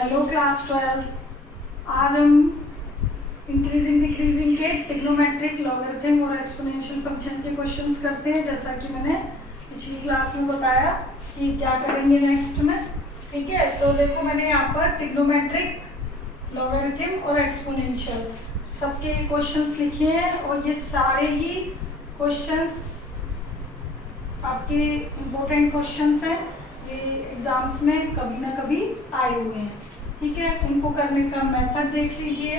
Hello class 12। आज हम increasing decreasing के ट्रिग्नोमेट्रिक लॉगरिथम और एक्सपोनेंशियल फंक्शन के क्वेश्चंस करते हैं, जैसा कि मैंने पिछली क्लास में बताया कि क्या करेंगे नेक्स्ट में। ठीक है, तो देखो मैंने यहाँ पर ट्रिग्नोमेट्रिक लॉगरिथम और एक्सपोनेंशियल सबके क्वेश्चंस लिखे हैं और ये सारे ही क्वेश्चंस आपके इम्पोर्टेंट क्वेश्चंस हैं, ये एग्जाम्स में कभी ना कभी आए हुए हैं। ठीक है, इनको करने का मेथड देख लीजिए।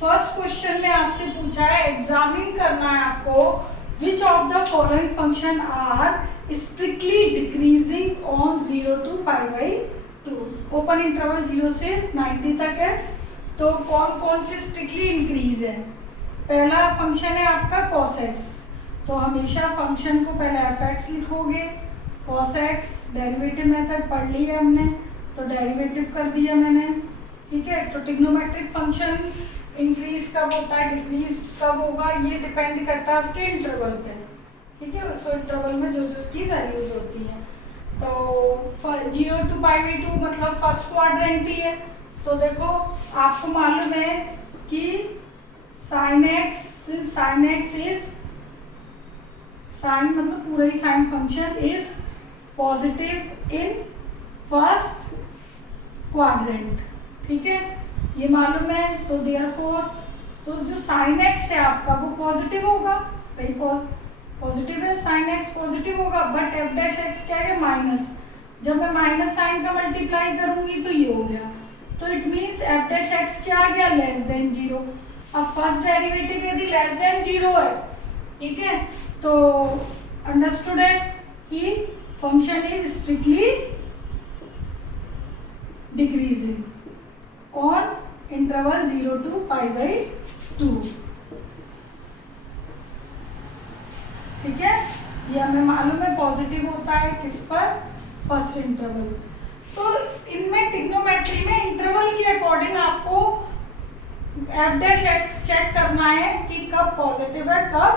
फर्स्ट क्वेश्चन में आपसे पूछा है, एग्जामिन करना है आपको, which of the following function are strictly decreasing on 0 to π/2। Open interval 0 से 90 तक है, तो कौन कौन से स्ट्रिक्टली इंक्रीज है। पहला फंक्शन है आपका cos x, तो हमेशा फंक्शन को पहले f(x) लिखोगे। cos x डेरिवेटिव मेथड पढ़ लिया हमने, तो डेरिवेटिव कर दिया मैंने। ठीक है, तो ट्रिग्नोमेट्रिक फंक्शन इंक्रीज कब होता है, डिक्रीज कब होगा, ये डिपेंड करता है उसके इंटरवल पे। ठीक है, उस इंटरवल में जो जो उसकी वैल्यूज होती हैं। तो 0 to π/2 मतलब फर्स्ट क्वाड्रेंट ही है। तो देखो आपको मालूम है कि sin x इज साइन मतलब पूरा ही sine function is positive in first quadrant. ठीक है, ये मालूम है, तो देयरफॉर तो जो साइन एक्स है आपका वो पॉजिटिव होगा, भाई पॉजिटिव है, साइन एक्स पॉजिटिव होगा, बट एफ डैश एक्स क्या है, माइनस। जब मैं माइनस साइन का मल्टीप्लाई करूंगी तो ये हो गया, तो it means F dash x क्या आ गया, लेस देन 0। अब फर्स्ट डेरिवेटिव यदि लेस देन 0 है, ठीक है, तो अंडरस्टूड है कि function is strictly decreasing on interval 0 to π/2। ठीक है, ये हमें मालूम है पॉजिटिव होता है किस पर, फर्स्ट इंटरवल। तो इनमें ट्रिग्नोमेट्री में इंटरवल के अकॉर्डिंग आपको एफ डैश एक्स चेक करना है कि कब पॉजिटिव है कब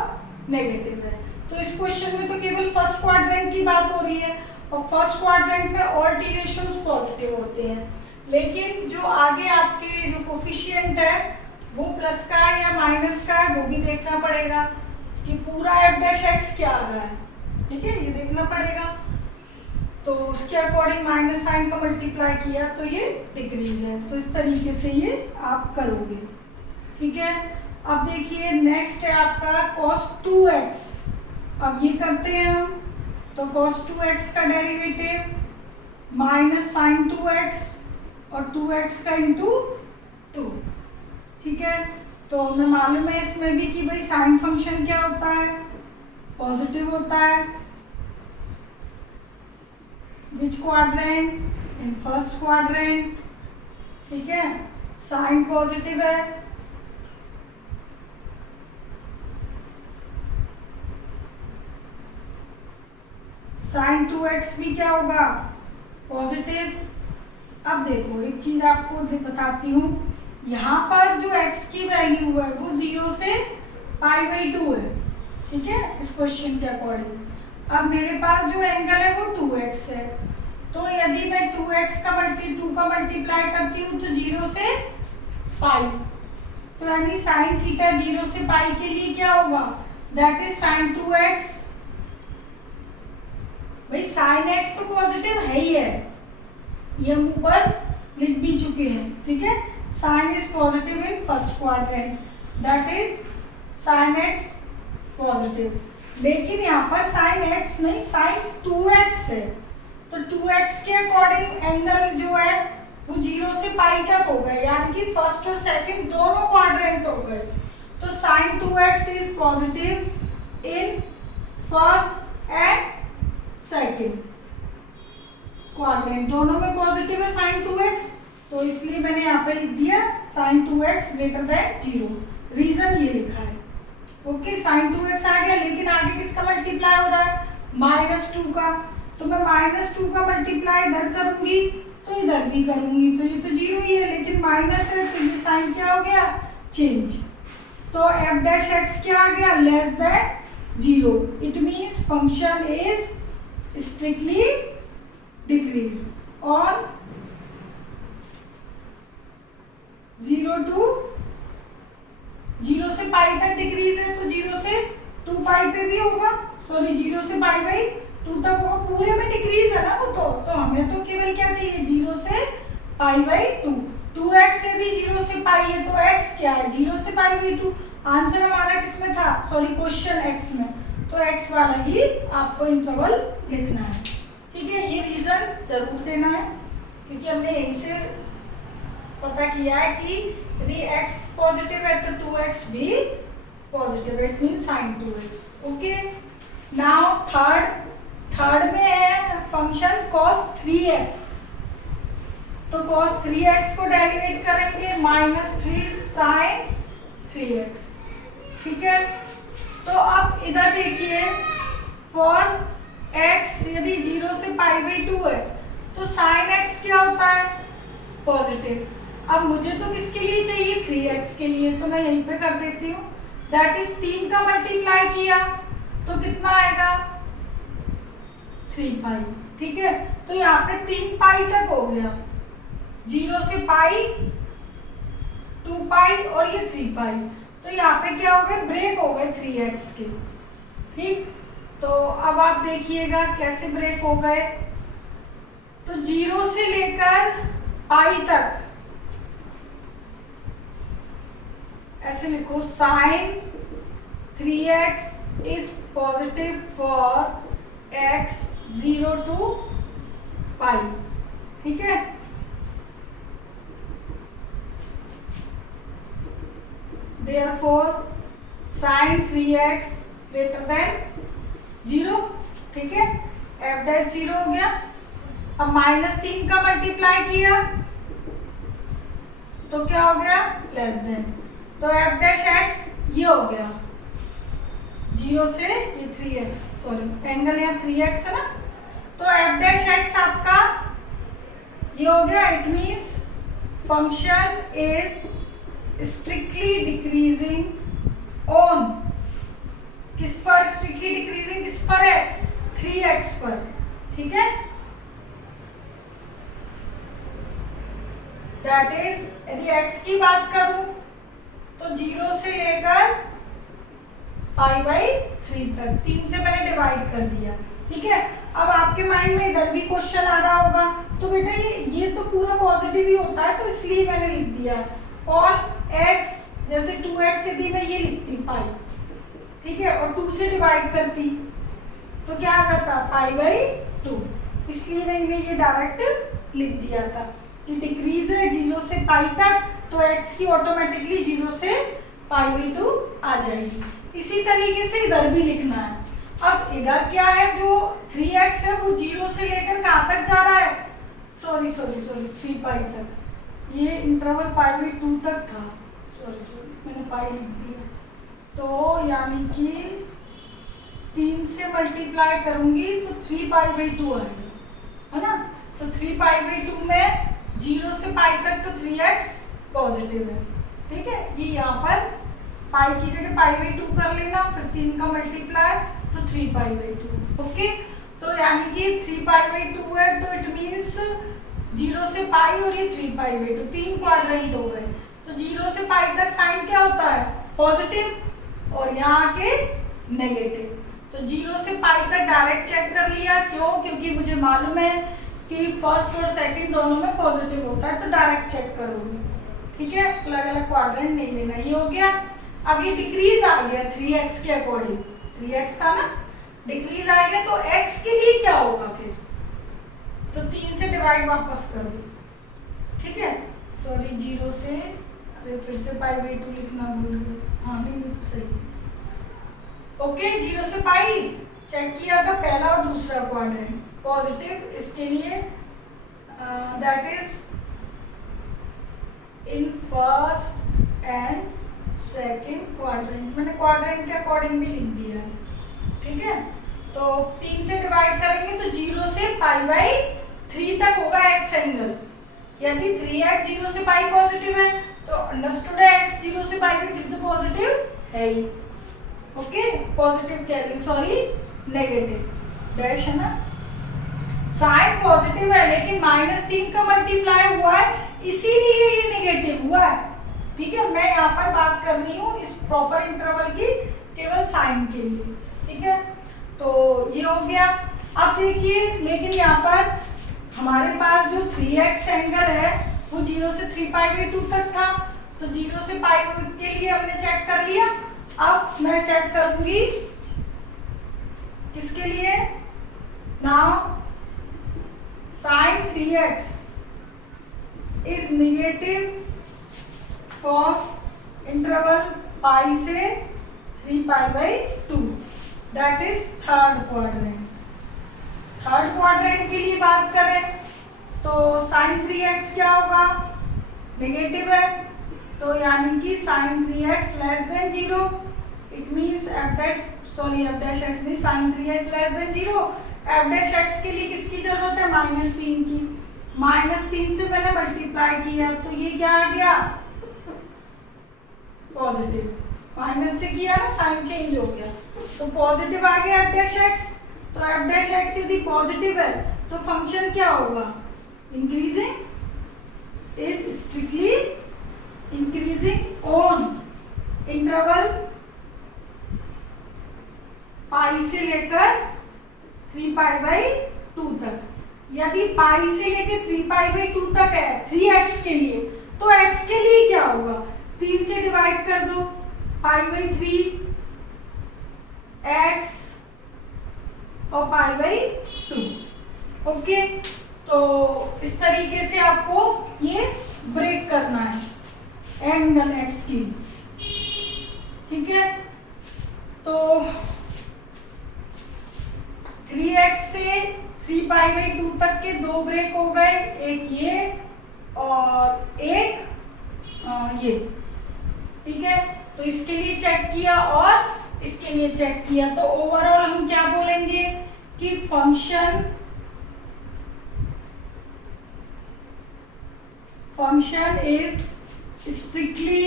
नेगेटिव है। तो इस क्वेश्चन में तो केवल फर्स्ट क्वाड्रेंट की बात हो रही है, और फर्स्ट क्वाड्रेंट में ऑल टी रेशियोज पॉजिटिव होते हैं, लेकिन जो आगे आपके जो कोफिशिएंट है वो प्लस का है या माइनस का है, वो भी देखना पड़ेगा कि पूरा एफ डैश एक्स क्या आ रहा है। ठीक है, ये देखना पड़ेगा, तो उसके अकॉर्डिंग माइनस साइन का मल्टीप्लाई किया तो ये डिक्रीज है, तो इस तरीके से ये आप करोगे। ठीक है, अब देखिए नेक्स्ट है आपका cos 2x। अब ये करते हैं हम, तो cos 2x का डेरिवेटिव माइनस साइन 2x और 2x का इंटू 2। ठीक है, तो हमें मालूम है इसमें भी कि भाई साइन फंक्शन क्या होता है, पॉजिटिव होता है। विच क्वाड्रेंट, इन फर्स्ट क्वाड्रेंट। ठीक है, साइन पॉजिटिव है, साइन 2x भी क्या होगा, पॉजिटिव। अब देखो एक चीज आपको बताती हूँ, यहाँ पर जो x की वैल्यू है वो 0 से π/2 है। ठीक है, इस क्वेश्चन के अकॉर्डिंग। अब मेरे पास जो एंगल है वो 2x है, तो यदि मैं 2x का 2 का मल्टीप्लाई करती हूँ तो 0 से π, तो यानी साइन थीटा 0 से π के लिए क्या होगा, दैट इज साइन 2x। भाई साइन एक्स तो पॉजिटिव है ही है, ये हम ऊपर लिख भी चुके हैं। ठीक है, sine is positive in first quadrant, that is sine x positive. लेकिन यहाँ पर साइन एक्स नहीं, साइन 2x है, तो 2x के अकॉर्डिंग एंगल जो है वो 0 से π तक हो गए, यानी कि फर्स्ट और सेकंड दोनों क्वाड्रेंट हो गए। तो sine 2x is positive in first and second quadrant, दोनों में पॉजिटिव है साइन 2x, तो इसलिए मैंने यहाँ पे लिख दिया sign 2x greater than 0। Reason ये लिखा है। ओके, साइन 2x आ गया, लेकिन आगे किसका मल्टीप्लाई हो रहा है, -2 का, तो मैं -2 का मल्टीप्लाई इधर करूंगी तो इधर भी करूंगी, तो ये तो 0 ही है, लेकिन माइनस है तो ये साइन क्या हो गया, चेंज। तो एफ डैश एक्स क्या आ गया, less than 0। It means function is strictly decrease on 0 to 0 से पाई तक डिक्रीज है, तो 0 से 2 पाई पे भी होगा, सॉरी 0 से पाई बाई 2 तक होगा, पूरे में डिक्रीज है ना वो, तो हमें तो केवल क्या चाहिए, 0 से पाई बाई 2। 2x यदि 0 से पाई है तो x क्या है, 0 से पाई बाई 2। आंसर हमारा किसमें था, सॉरी क्वेश्चन x में, तो x वाला ही आपको इंटरवल लिखना है। ठीक है, ये रीजन जरूर देना है, क्योंकि हमने यहीं से पता किया है कि यदि x पॉजिटिव है तो 2x भी पॉजिटिव है, it mean sin 2x। Okay, now third में है फंक्शन cos 3x, तो cos 3x को डेरिवेट करेंगे -3 sin 3x। ठीक है, तो अब इधर देखिए, फॉर x यदि 0 से पाई बाई 2 है तो sin x क्या होता है, पॉजिटिव। अब मुझे तो किसके लिए चाहिए, 3x के लिए, तो मैं यहीं पे कर देती हूँ, दैट इज 3 का मल्टीप्लाई किया तो कितना आएगा, 3 पाई। ठीक है, तो यहाँ पे 3 पाई तक हो गया, 0 से पाई, 2 पाई और ये 3 पाई, तो यहाँ पे क्या हो गए, ब्रेक हो गए 3x के। ठीक, तो अब आप देखिएगा कैसे ब्रेक हो गए, तो 0 से लेकर पाई तक ऐसे लिखो, sin 3x is positive for x 0 to pi. ठीक है, therefore sin 3x greater than 0। ठीक है, f डैश 0 हो गया। अब -3 का मल्टीप्लाई किया तो क्या हो गया, लेस देन, तो f डैश x ये हो गया 0 से ये 3x, सॉरी एंगल यहाँ 3x है ना, तो f डैश x आपका ये हो गया, it means function is strictly decreasing on, किस पर स्ट्रिक्टली डिक्रीजिंग, किस पर है, 3x पर। ठीक है, दैट इज यदि x की बात करूं तो 0 से लेकर पाई बाई 3 तक, 3 से मैंने डिवाइड कर दिया। ठीक है, अब आपके माइंड में इधर भी क्वेश्चन आ रहा होगा, तो बेटा ये तो पूरा पॉजिटिव ही होता है, तो इसलिए मैंने लिख दिया, और x जैसे 2x यदि मैं ये लिखती पाई, ठीक है, और 2 से डिवाइड करती तो क्या आ जाता, पाई बाई 2, इसलिए मैंने ये डायरेक्ट लिख दिया था कि डिक्रीज है 0 से पाई तक, तो x की ऑटोमेटिकली 0 से पाई बाई 2 आ जाएगी। इसी तरीके से इधर भी लिखना है। अब इधर क्या है, जो 3x है वो 0 से लेकर कहाँ तक जा रहा है, सॉरी 3 पाई तक, ये इंटरवल पाई बाई 2 तक था, सॉरी मैंने पाई लिख दिया, तो यानी कि 3 से मल्टीप्लाई करूंगी तो 3 पाई बाई 2 आएगा, है ना, तो 3 पाई बाई 2 में 0 से पाई तक तो 3x पॉजिटिव है। ठीक है, ये यहाँ पर पाई की जगह पाई बाई 2 कर लेना, फिर 3 का मल्टीप्लाई तो 3 पाई बाई 2। ओके, तो यानी कि 3 पाई बाई 2 है, तो इट मीन्स 0 से पाई और ये 3 पाई बाई 2, 3 क्वाड्रेंट हो गए, तो 0 से पाई तक साइन क्या होता है, पॉजिटिव, और यहाँ के नेगेटिव, तो 0 से पाई तक डायरेक्ट चेक कर लिया, क्यों, क्योंकि मुझे मालूम है कि फर्स्ट और सेकंड दोनों में पॉजिटिव होता है, तो डायरेक्ट चेक करूंगी। ठीक है, अलग अलग क्वाड्रेंट नहीं लेना, ये हो गया। अब ये डिक्रीज आ गया 3x के अकॉर्डिंग, 3x था ना, डिक्रीज आ गया, तो x के लिए क्या होगा फिर, तो 3 से डिवाइड वापस कर दो। ठीक है, सॉरी 0 से, अरे फिर से पाई बाई 2 लिखना भूल गए, हाँ नहीं तो सही। ओके, 0 से पाई चेक किया था, पहला और दूसरा क्वाड्रेंट पॉजिटिव, इसके लिए that is in first and second quadrant, मैंने क्वाड्रेंट के अकॉर्डिंग भी लिख दिया है। ठीक है, तो 3 से डिवाइड करेंगे तो 0 से पाई बाई 3 तक होगा x एंगल, यदि 3x 0 से पाई पॉजिटिव है तो अंडरस्टूड है x 0 से पाई बाई 3 तो पॉजिटिव है ही। ओके, पॉजिटिव कह रही हूँ, सॉरी नेगेटिव, डैश है ना, साइन पॉजिटिव है लेकिन -3 का मल्टीप्लाई हुआ है, इसीलिए ये नेगेटिव हुआ है। ठीक है, मैं यहाँ पर बात कर रही हूँ इस प्रॉपर इंटरवल की केवल साइन के लिए। ठीक है, तो ये हो गया। अब देखिए, लेकिन यहाँ पर हमारे पास जो 3x एंगल है वो 0 से 3π/2 तक था, तो 0 से पाई के लिए हमने चेक कर लिया। अब मैं चेक करूंगी किसके लिए, now sin 3x is negative for interval पाई से 3π/2, that is third quadrant. Third quadrant के लिए बात करें तो sin 3x क्या होगा, नेगेटिव है, तो यानी कि sin 3x less than 0, it means f dash x नहीं, sin 3x less than 0। f dash x के लिए किसकी जरूरत है, -3 की। -3 से मैंने मल्टीप्लाई किया तो ये क्या आ गया, पॉजिटिव। माइनस से किया ना, साइन चेंज हो गया तो पॉजिटिव आ गया f डैश x। तो f डैश x यदि पॉजिटिव है तो फंक्शन क्या होगा, increasing, is strictly increasing on interval pi से लेकर 3π/2 तक। यदि पाई से लेकर 3π/2 तक है 3x के लिए, तो x के लिए क्या होगा, 3 से डिवाइड कर दो, π/3 x और π/2। ओके, तो इस तरीके से आपको ये ब्रेक करना है एंगल x की। ठीक है, तो 3x से 3π/2 तक के दो ब्रेक हो गए, एक ये और एक ये। ठीक है, तो इसके लिए चेक किया और इसके लिए चेक किया, तो ओवरऑल हम क्या बोलेंगे कि function is strictly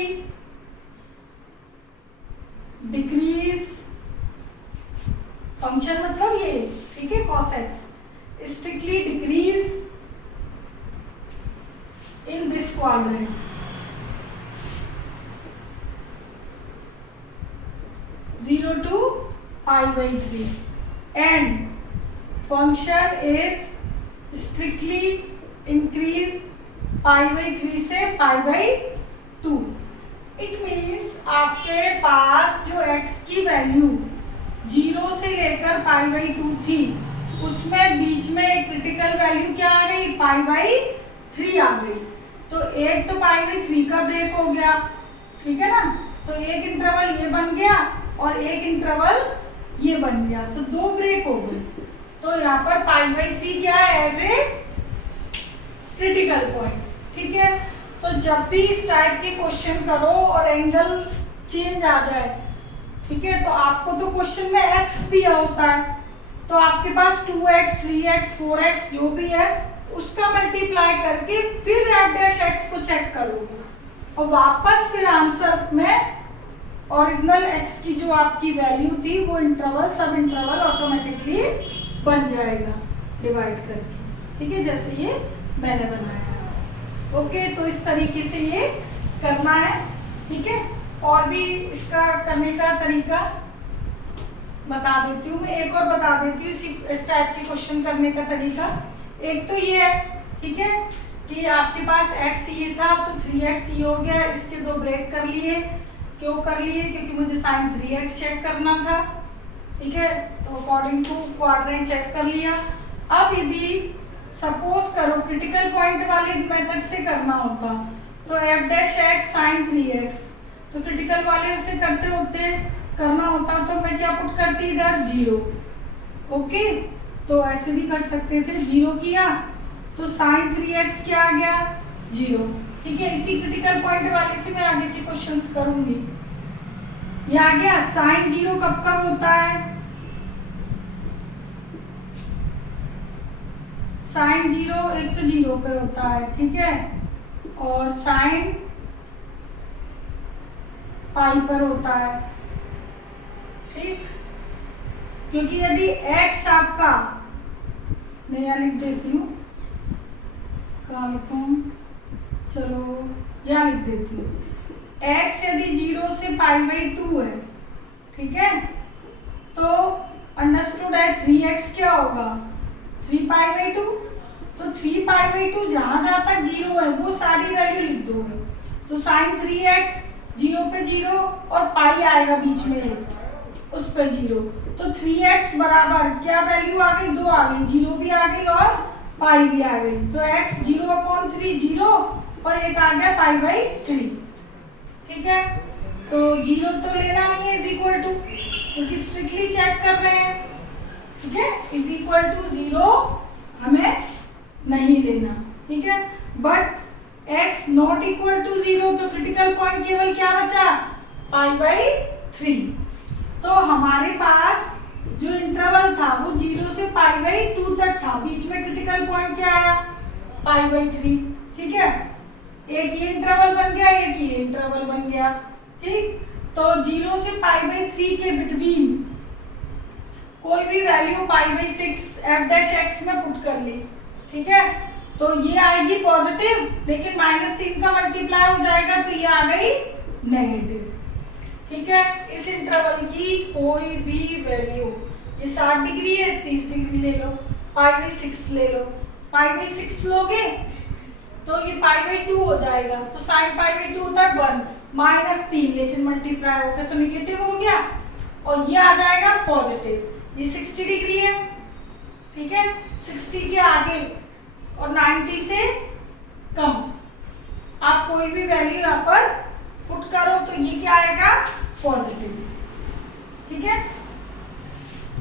decrease, function मतलब ये, ठीक है, cos x strictly decrease in this quadrant, 0 to π/3, and function is strictly increase π/3 से π/2। इट मीन्स आपके पास जो x की वैल्यू 0 से लेकर π/2 थी, उसमें बीच में एक क्रिटिकल वैल्यू क्या आ गई, π/3 आ गई। तो एक तो π/3 का ब्रेक हो गया, ठीक है ना, तो एक इंटरवल ये बन गया और एक इंटरवल ये बन गया, तो दो ब्रेक हो गए। तो यहाँ पर π/3 क्या है, एज ए क्रिटिकल पॉइंट। ठीक है, तो जब भी इस टाइप के क्वेश्चन करो और एंगल चेंज आ जाए, ठीक है, तो आपको तो क्वेश्चन में x दिया होता है, तो आपके पास 2x 3x 4x जो भी है उसका मल्टीप्लाई करके फिर f डैश x को चेक करोगे और वापस फिर आंसर में ओरिजिनल x की जो आपकी वैल्यू थी वो इंटरवल सब इंटरवल ऑटोमेटिकली बन जाएगा डिवाइड करके। ठीक है, जैसे ये मैंने बनाया। ओके, तो इस तरीके से ये करना है। ठीक है, और भी इसका करने का तरीका बता देती हूँ मैं, एक और बता देती हूँ इस टाइप के क्वेश्चन करने का तरीका। एक तो ये है, ठीक है, कि आपके पास x ये था तो 3x ये हो गया, इसके दो ब्रेक कर लिए। क्यों कर लिए, क्योंकि मुझे sin 3x चेक करना था। ठीक है, तो अकॉर्डिंग टू क्वाड्रेंट चेक कर लिया। अब यदि सपोज करो क्रिटिकल पॉइंट वाले मेथड से करना होता तो f dash x sin 3x, तो क्रिटिकल वाले से करना होता तो मैं क्या पुट करती इधर 0। ओके, तो ऐसे भी कर सकते थे, 0 किया तो sin 3x क्या आ गया, 0। ठीक है, इसी क्रिटिकल पॉइंट वाले से मैं आगे के क्वेश्चंस करूंगी। ये आ गया sin 0 कब कब होता है, sin 0 एक तो 0 पे होता है, ठीक है, और sin पाई पर होता है। ठीक, क्योंकि यदि x आपका, मैं यहाँ लिख देती हूँ, कहाँ लिखूं, चलो यहाँ लिख देती हूँ, x यदि 0 से π/2 है, ठीक है, तो अंडरस्टूड है 3x क्या होगा 3π/2। तो 3π/2 जहां जहां तक 0 है वो सारी वैल्यू लिख दोगे। तो sin 3x 0 पे 0 और पाई आएगा बीच में उस पे 0। तो 3x बराबर क्या वैल्यू आ गई 2 आ गई, 0 भी आ गई और पाई भी आ गई। तो x 0/3 0 और एक आ गया π/3, ठीक है। तो 0 तो लेना नहीं है, इज इक्वल टू, क्योंकि स्ट्रिक्टली चेक कर रहे हैं, ठीक है, इज इक्वल टू 0 हमें नहीं लेना, ठीक है। But x not equal to 0, तो क्रिटिकल पॉइंट केवल क्या बचा π/3। तो हमारे पास जो इंटरवल था वो 0 से π/2 तक था, बीच में क्रिटिकल पॉइंट क्या आया π/3, ठीक है। एक ये इंटरवल बन गया, एक ये इंटरवल बन गया, ठीक। तो 0 से π/3 के बिटवीन कोई भी वैल्यू π/6 f' में पुट कर ली, ठीक है। तो ये आएगी पॉजिटिव, लेकिन -3 का मल्टीप्लाई हो जाएगा तो ये आ गई नेगेटिव, ठीक है। इस इंटरवल की कोई भी वैल्यू, ये 60 डिग्री है 30 डिग्री ले लो, π/6 ले लो, π/6 लोगे तो ये π/2 हो जाएगा। तो sin π/2 होता है 1 -3, लेकिन मल्टीप्लाई होकर तो नेगेटिव हो गया और ये आ जाएगा पॉजिटिव। ये 60 डिग्री है, ठीक है, 60 के आगे और 90 से कम आप कोई भी वैल्यू यहाँ पर पुट करो तो ये क्या आएगा पॉजिटिव, ठीक है।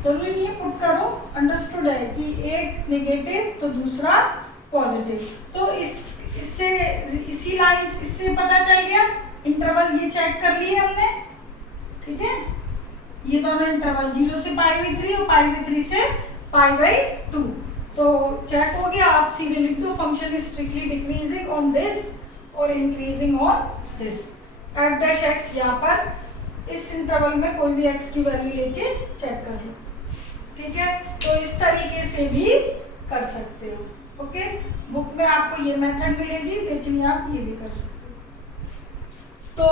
जरूरी नहीं है पुट करो, अंडरस्टूड है कि एक नेगेटिव तो दूसरा पॉजिटिव। तो इससे इसी लाइन इससे पता चल गया, इंटरवल ये चेक कर लिए हमने, ठीक है। ये दोनों इंटरवल 0 से π/3 और π/3 से π/2, तो चेक हो गया। आप सीधे लिख दो function is strictly decreasing on this और इंक्रीजिंग ऑन दिस। f' यहाँ पर इस इंटरवल में कोई भी x की वैल्यू लेके चेक कर लो, ठीक है। तो इस तरीके से भी कर सकते हो, ओके। बुक में आपको ये मेथड मिलेगी, लेकिन आप ये भी कर सकते हो। तो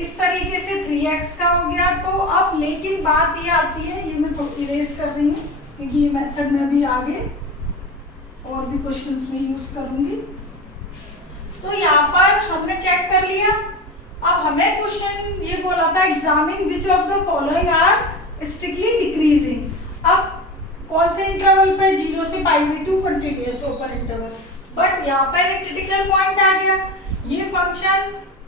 इस तरीके से 3x का हो गया। तो अब लेकिन बात ये आती है, ये मैं थोड़ी इरेज कर रही हूँ क्योंकि ये मेथड मैं भी आगे और भी क्वेश्चंस में यूज करूंगी। तो यहाँ पर हमने चेक कर लिया। अब हमें क्वेश्चन ये बोला था examine which of the following are strictly decreasing. अब कौन से इंटरवल पे 0 से π/2 कंटिन्यूअस ओपन इंटरवल, बट यहाँ पर एक क्रिटिकल पॉइंट आ गया। ये फंक्शन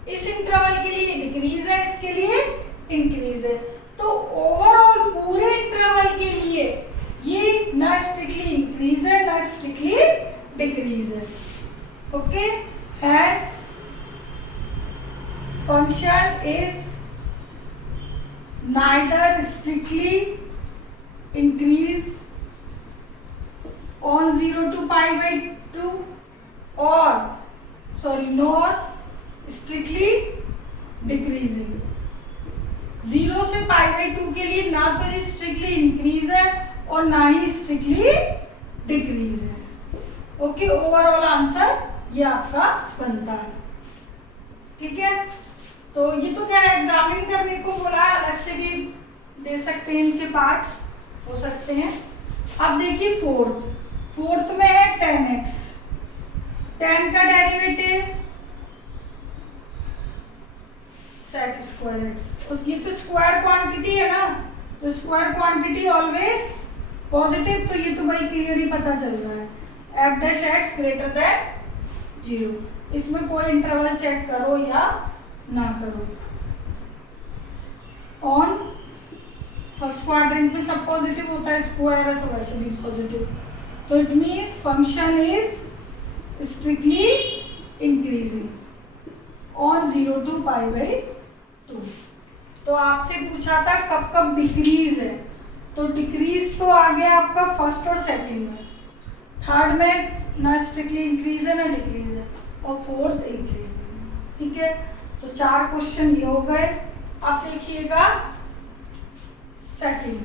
इस इंटरवल के लिए डिक्रीज है, इसके लिए इंक्रीज है। तो ओवरऑल पूरे इंटरवल के लिए ये ना स्ट्रिक्टली इंक्रीज है ना स्ट्रिक्टली डिक्रीज है, okay. Hence function is neither strictly increase on 0 to π/2 or nor strictly decreasing। 0 से π/2 के लिए ना तो ये स्ट्रिक्टली इंक्रीज है और ना ही स्ट्रिक्टली डिक्रीज है, ओके। ओवरऑल आंसर ये आपका बनता है, ठीक है। तो ये तो क्या एग्जामिन करने को बोला है, अलग से भी दे सकते हैं, इनके पार्ट्स हो सकते हैं। अब देखिए फोर्थ में है 10x, 10 का डेरिवेटिव sec स्क्वायर x। ये तो स्क्वायर क्वांटिटी है ना, तो स्क्वायर क्वांटिटी ऑलवेज पॉजिटिव, तो ये तो भाई क्लियर ही पता चल रहा है। f' greater than 0। इसमें कोई इंटरवल चेक करो या ना करो। ऑन फर्स्ट क्वाड्रेंट में सब पॉजिटिव होता है, स्क्वायर है तो वैसे भी पॉजिटिव। तो it means function is strictly increasing on 0 to π/2। तो आपसे पूछा था कब कब डिक्रीज है, तो डिक्रीज तो आ गया आपका फर्स्ट और सेकंड में, थर्ड में ना स्ट्रिक्टली इंक्रीज है ना डिक्रीज है, और फोर्थ इंक्रीज है, ठीक है। तो 4 क्वेश्चन ये हो गए। अब देखिएगा सेकंड,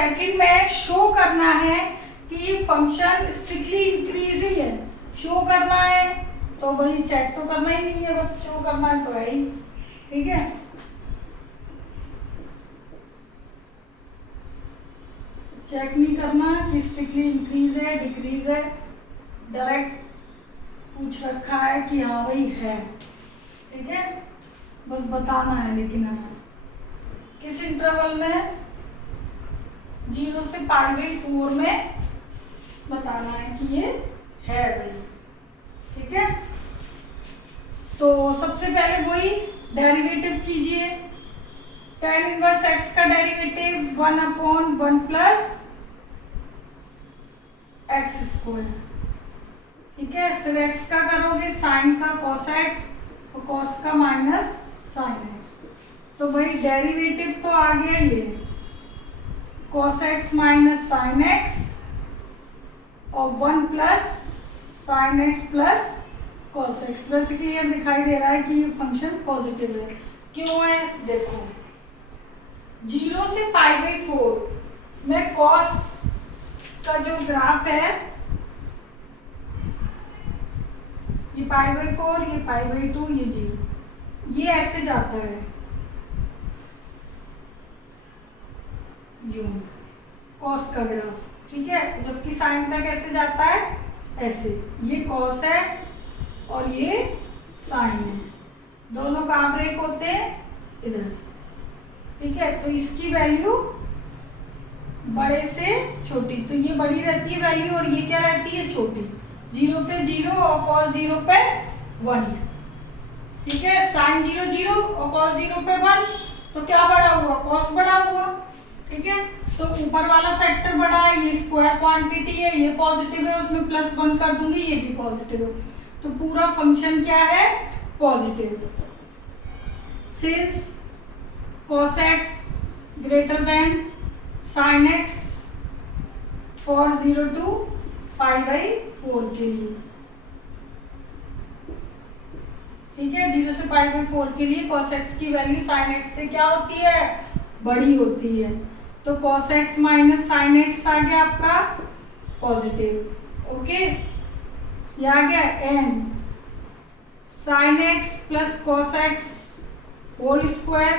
सेकंड में शो करना है कि फंक्शन स्ट्रिक्टली इंक्रीजिंग है, शो करना है तो भाई चेक तो करना ही नहीं है, बस शो करना है तो है ही, ठीक है। चेक नहीं करना कि स्ट्रिक्टली इंक्रीज है डिक्रीज है, डायरेक्ट पूछ रखा है कि हाँ भाई है, ठीक है, बस बताना है। लेकिन हमें किस इंटरवल में, 0 से π/4 में बताना है कि ये है भाई, ठीक है। तो सबसे पहले वही डेरिवेटिव कीजिए, tan इनवर्स x का डेरिवेटिव 1/1 प्लस x², ठीक है। फिर x का करोगे साइन का cos x और cos का माइनस साइन x, तो भाई डेरिवेटिव तो आ गया ये cos x minus sine x और 1 plus sine x plus cos x। वैसे क्लियर दिखाई दे रहा है कि ये फंक्शन पॉजिटिव है। क्यों है देखो, 0 से π/4 में cos का जो ग्राफ है, ये π/4, ये π/2, ये 0, ये ऐसे जाता है यूं, cos का ग्राफ, ठीक है। जबकि साइन का कैसे जाता है, ऐसे, ये cos है और ये साइन है, दोनों कहाँ ब्रेक होते हैं, इधर, ठीक है। तो इसकी वैल्यू बड़े से छोटी, तो ये बड़ी रहती है वैल्यू और ये क्या रहती है, छोटी। 0 पे 0 और cos 0 पे 1, ठीक है। साइन 0 0 और cos 0 पे 1, तो क्या बड़ा हुआ, cos बड़ा हुआ, ठीक है। तो ऊपर वाला फैक्टर बड़ा है, ये स्क्वायर क्वांटिटी है, ये पॉजिटिव है, उसमें +1 कर दूंगी, ये भी पॉजिटिव है, तो पूरा फंक्शन क्या है, positive. Since cos x greater than sin x for 0 to π/4 के लिए, ठीक है। 0 से π/4 के लिए cos x की वैल्यू sin x से क्या होती है, बड़ी होती है, तो cos x minus sin x आ गया आपका पॉजिटिव, ओके। ये आ गया n sin x plus cos x whole square,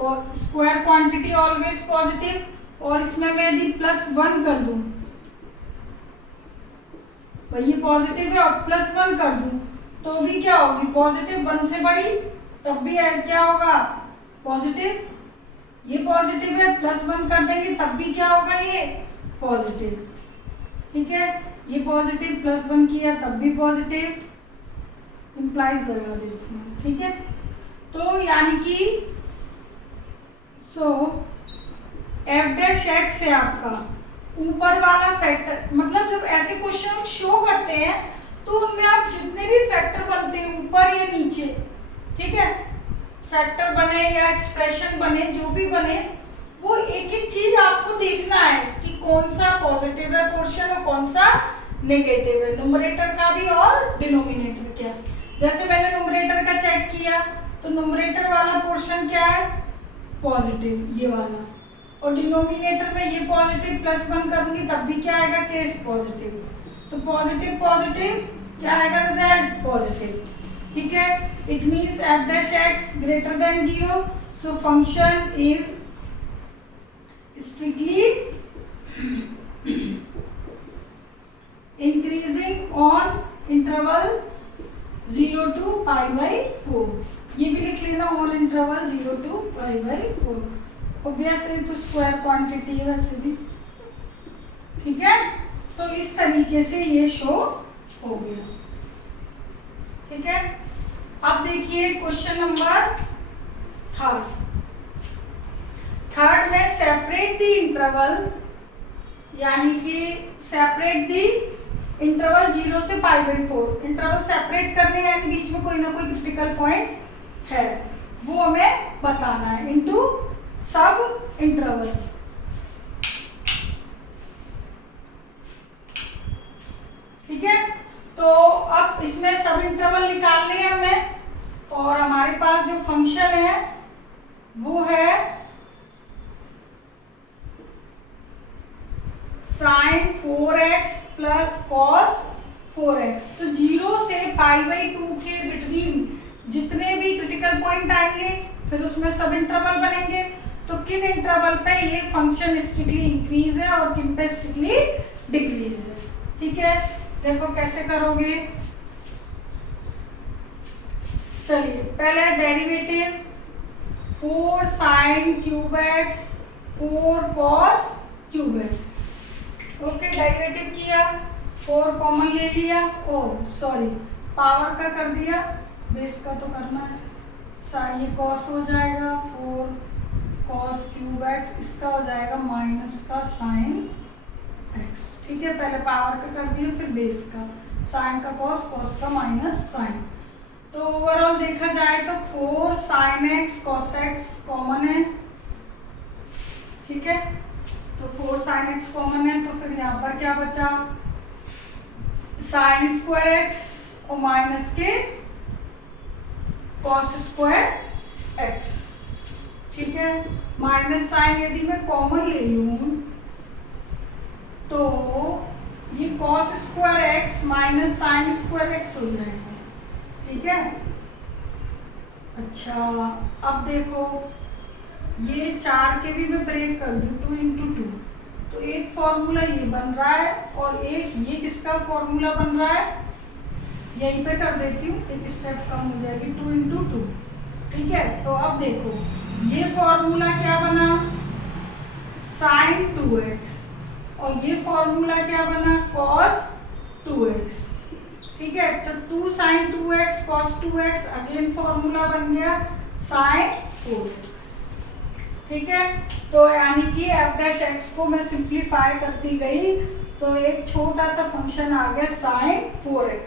और स्क्वायर क्वांटिटी ऑलवेज पॉजिटिव, और इसमें मैं यदि +1 कर दूं, भाई ये पॉजिटिव है और +1 कर दूं तो भी क्या होगी, पॉजिटिव 1 से बड़ी, तब भी क्या होगा, पॉजिटिव। ये पॉजिटिव है, +1 कर देंगे तब भी क्या होगा, ये पॉजिटिव, ठीक है। ये पॉजिटिव +1 किया तब भी पॉजिटिव, इंप्लाइज लगा देती हूँ, ठीक है। तो यानी कि f' है आपका ऊपर वाला फैक्टर, मतलब जब ऐसे क्वेश्चन शो करते हैं तो उनमें आप जितने भी फैक्टर बनते हैं ऊपर या नीचे, ठीक है, फैक्टर बने या एक्सप्रेशन बने, जो भी बने, वो एक एक चीज आपको देखना है कि कौन सा पॉजिटिव है पोर्शन और कौन सा नेगेटिव है, न्यूमरेटर का भी और डिनोमिनेटर का। जैसे मैंने न्यूमरेटर का चेक किया तो न्यूमरेटर वाला पोर्शन क्या है, पॉजिटिव, ये वाला, और डिनोमिनेटर में ये पॉजिटिव +1 करूंगी तब भी क्या आएगा, केस पॉजिटिव, तो पॉजिटिव पॉजिटिव क्या आएगा, रिजल्ट पॉजिटिव, ठीक है। It means f' greater than 0, so function is strictly increasing on interval 0 to π/4, ये भी लिख लेना, ऑन इंटरवल 0 to π/4, ऑब्वियसली तो स्क्वायर क्वांटिटी है वैसे भी, ठीक है। तो इस तरीके से ये शो हो गया, ठीक है। अब देखिए क्वेश्चन नंबर थर्ड में सेपरेट द इंटरवल, यानी कि सेपरेट द इंटरवल 0 से π/4, इंटरवल सेपरेट करने हैं, बीच में कोई ना कोई क्रिटिकल पॉइंट है, वो हमें बताना है, इनटू सब इंटरवल, ठीक है। तो अब इसमें सब इंटरवल निकालने हैं हमें, और हमारे पास जो फंक्शन है वो है प्लस कॉस 4x। तो 0 से π/2 के बिटवीन जितने भी क्रिटिकल पॉइंट आएंगे फिर उसमें सब इंटरवल बनेंगे। तो किन इंटरवल पे ये फंक्शन स्ट्रिक्टली इंक्रीज है और किन पे स्ट्रिक्टली डिक्रीज है। ठीक है, देखो कैसे करोगे। चलिए पहले derivative 4 sin cube x 4 cos cube x। Okay, derivative किया, 4 कॉमन ले लिया, ओ सॉरी पावर का कर दिया, बेस का तो करना है। ये cos हो जाएगा 4 cos क्यूब x, इसका हो जाएगा माइनस का sin x। ठीक है, पहले पावर का कर दिया फिर बेस का, sin का cos, cos का माइनस sin। तो ओवरऑल देखा जाए तो 4 sin x cos x common है। ठीक है, तो 4 sin x कॉमन है, तो फिर यहाँ पर क्या बचा, sin स्क्वायर x और माइनस के cos स्क्वायर x। ठीक है, माइनस साइन यदि मैं कॉमन ले लूं तो ये cos square x minus sine square x हो जाएगा। ठीक है, अच्छा अब देखो ये 4 के भी मैं ब्रेक कर दूं 2 इंटू 2, तो एक फॉर्मूला ये बन रहा है और एक ये किसका फॉर्मूला बन रहा है, यहीं पे कर देती हूँ, एक स्टेप कम हो जाएगी 2 इंटू 2। ठीक है, तो अब देखो ये फॉर्मूला क्या बना, sin 2x और ये फॉर्मूला क्या बना, cos 2x। ठीक है, तो 2 sin 2x cos 2x again formula बन गया sin 4x। ठीक है, तो यानी कि f डैश x को मैं सिंप्लीफाई करती गई तो एक छोटा सा फंक्शन आ गया sin 4x,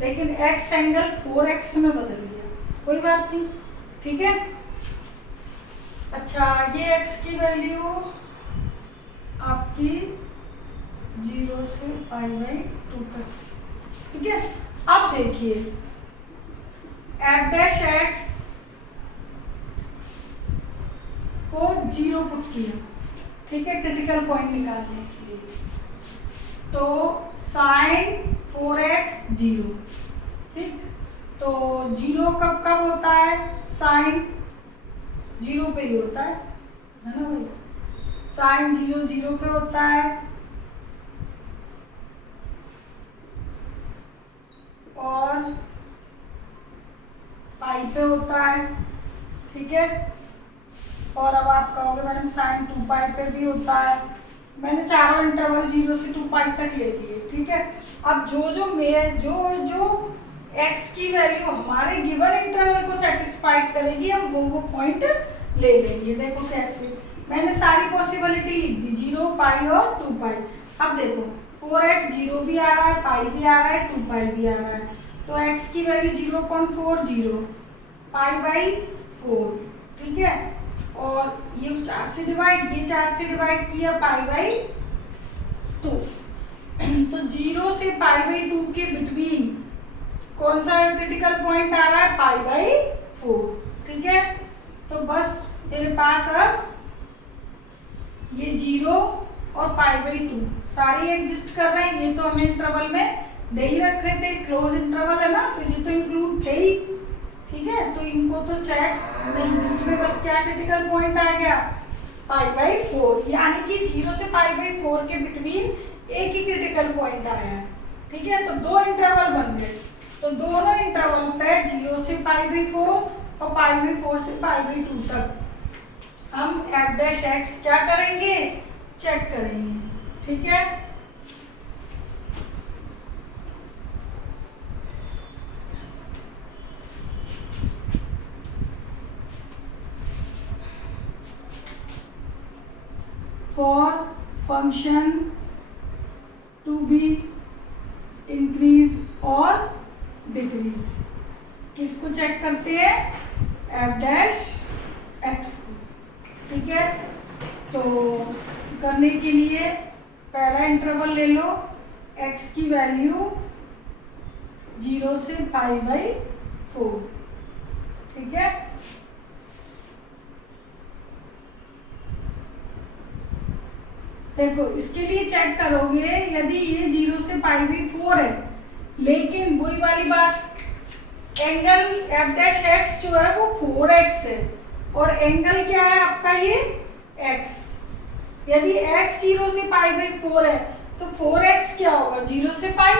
लेकिन x एंगल 4x में बदल गया, कोई बात नहीं। ठीक है, अच्छा ये x की वैल्यू आपकी 0 से π/2 तक। ठीक है, अब देखिए f डैश x को 0 पुट किया। ठीक है, क्रिटिकल पॉइंट निकालने के लिए, तो sin 4x 0। ठीक, तो 0 कब कब होता है, sin 0 पे ही होता है ना भाई, sin 0 0 पे होता है और पाई पे होता है। ठीक है, और अब आप कहोगे मैडम sin 2 पाई पे भी होता है, मैंने चारों इंटरवल 0 से 2 पाई तक ले लिए। ठीक है, अब जो x की वैल्यू हमारे गिवन इंटरवल को सेटिस्फाइड करेगी हम वो पॉइंट ले लेंगे। देखो कैसे, मैंने सारी पॉसिबिलिटी लिख दी, 0 पाई और 2 पाई। अब देखो 4x 0 भी आ रहा है, पाई भी आ रहा है, 2 पाई भी आ रहा है, तो x की वैल्यू 0.40 π/4। ठीक है, और ये 4 से डिवाइड किया π/2। तो 0 से π/2 के बिटवीन कौन सा क्रिटिकल पॉइंट आ रहा है, π/4। ठीक है, तो बस मेरे पास अब ये 0 और π/2 सारे एग्जिस्ट कर रहे हैं। ये तो हमने इंटरवल में दे ही रखे थे, क्लोज इंटरवल है ना, तो ये तो इंक्लूड थे ही। ठीक है, तो इनको तो चेक नहीं, बीच में बस क्या क्रिटिकल पॉइंट आ गया, π/4, यानी कि 0 से π/4 के बिटवीन एक ही क्रिटिकल पॉइंट आया है। ठीक है, तो 2 इंटरवल बन गए, तो दोनों इंटरवल पे 0 से π/4 और π/4 से π/2 तक हम f डैश x क्या करेंगे, चेक करेंगे। ठीक है, for function to be increase और decrease, किसको चेक करते हैं, f डैश x को। ठीक है, तो करने के लिए पहला इंटरवल ले लो, x की वैल्यू 0 से π/4। ठीक है, देखो इसके लिए चेक करोगे, यदि ये 0 से पाई बाई 4 है, लेकिन वही वाली बात, एंगल एफ डैश एक्स जो है वो 4x है और एंगल क्या है आपका ये x। यदि x 0 से पाई बाई 4 है तो 4x क्या होगा 0 से पाई,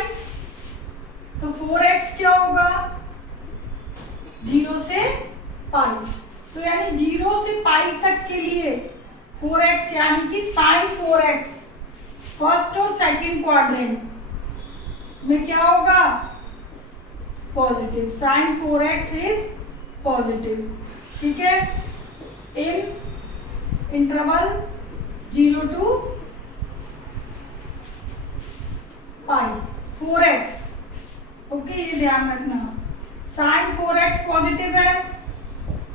तो 4x क्या होगा 0 से पाई। तो यानी 0 से पाई तक के लिए 4x यानी कि साइन 4x फर्स्ट और सेकंड क्वाड्रेंट में क्या होगा positive, sign 4x is positive. ठीक है, इन interval 0 to pi 4x। Okay, ये ध्यान रखना, साइन 4x पॉजिटिव है,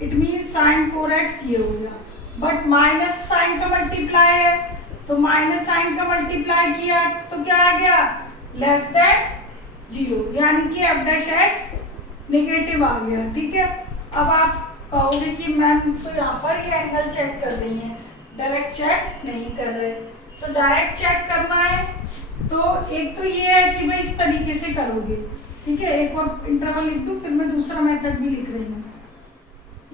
इट मीन साइन 4x ये हो गया, बट माइनस साइन का मल्टीप्लाई है, तो माइनस साइन का मल्टीप्लाई किया तो क्या आ गया लेस देन 0, यानी कि एफ डैश एक्स नेगेटिव आ गया। ठीक है, अब आप कहोगे कि मैम तो यहाँ पर ये एंगल चेक कर रही हैं, डायरेक्ट चेक नहीं कर रहे। तो डायरेक्ट चेक करना है तो एक तो ये है कि भाई इस तरीके से करोगे। ठीक है, एक और इंटरवल लिख दूँ, फिर मैं दूसरा मेथड भी लिख रही हूँ।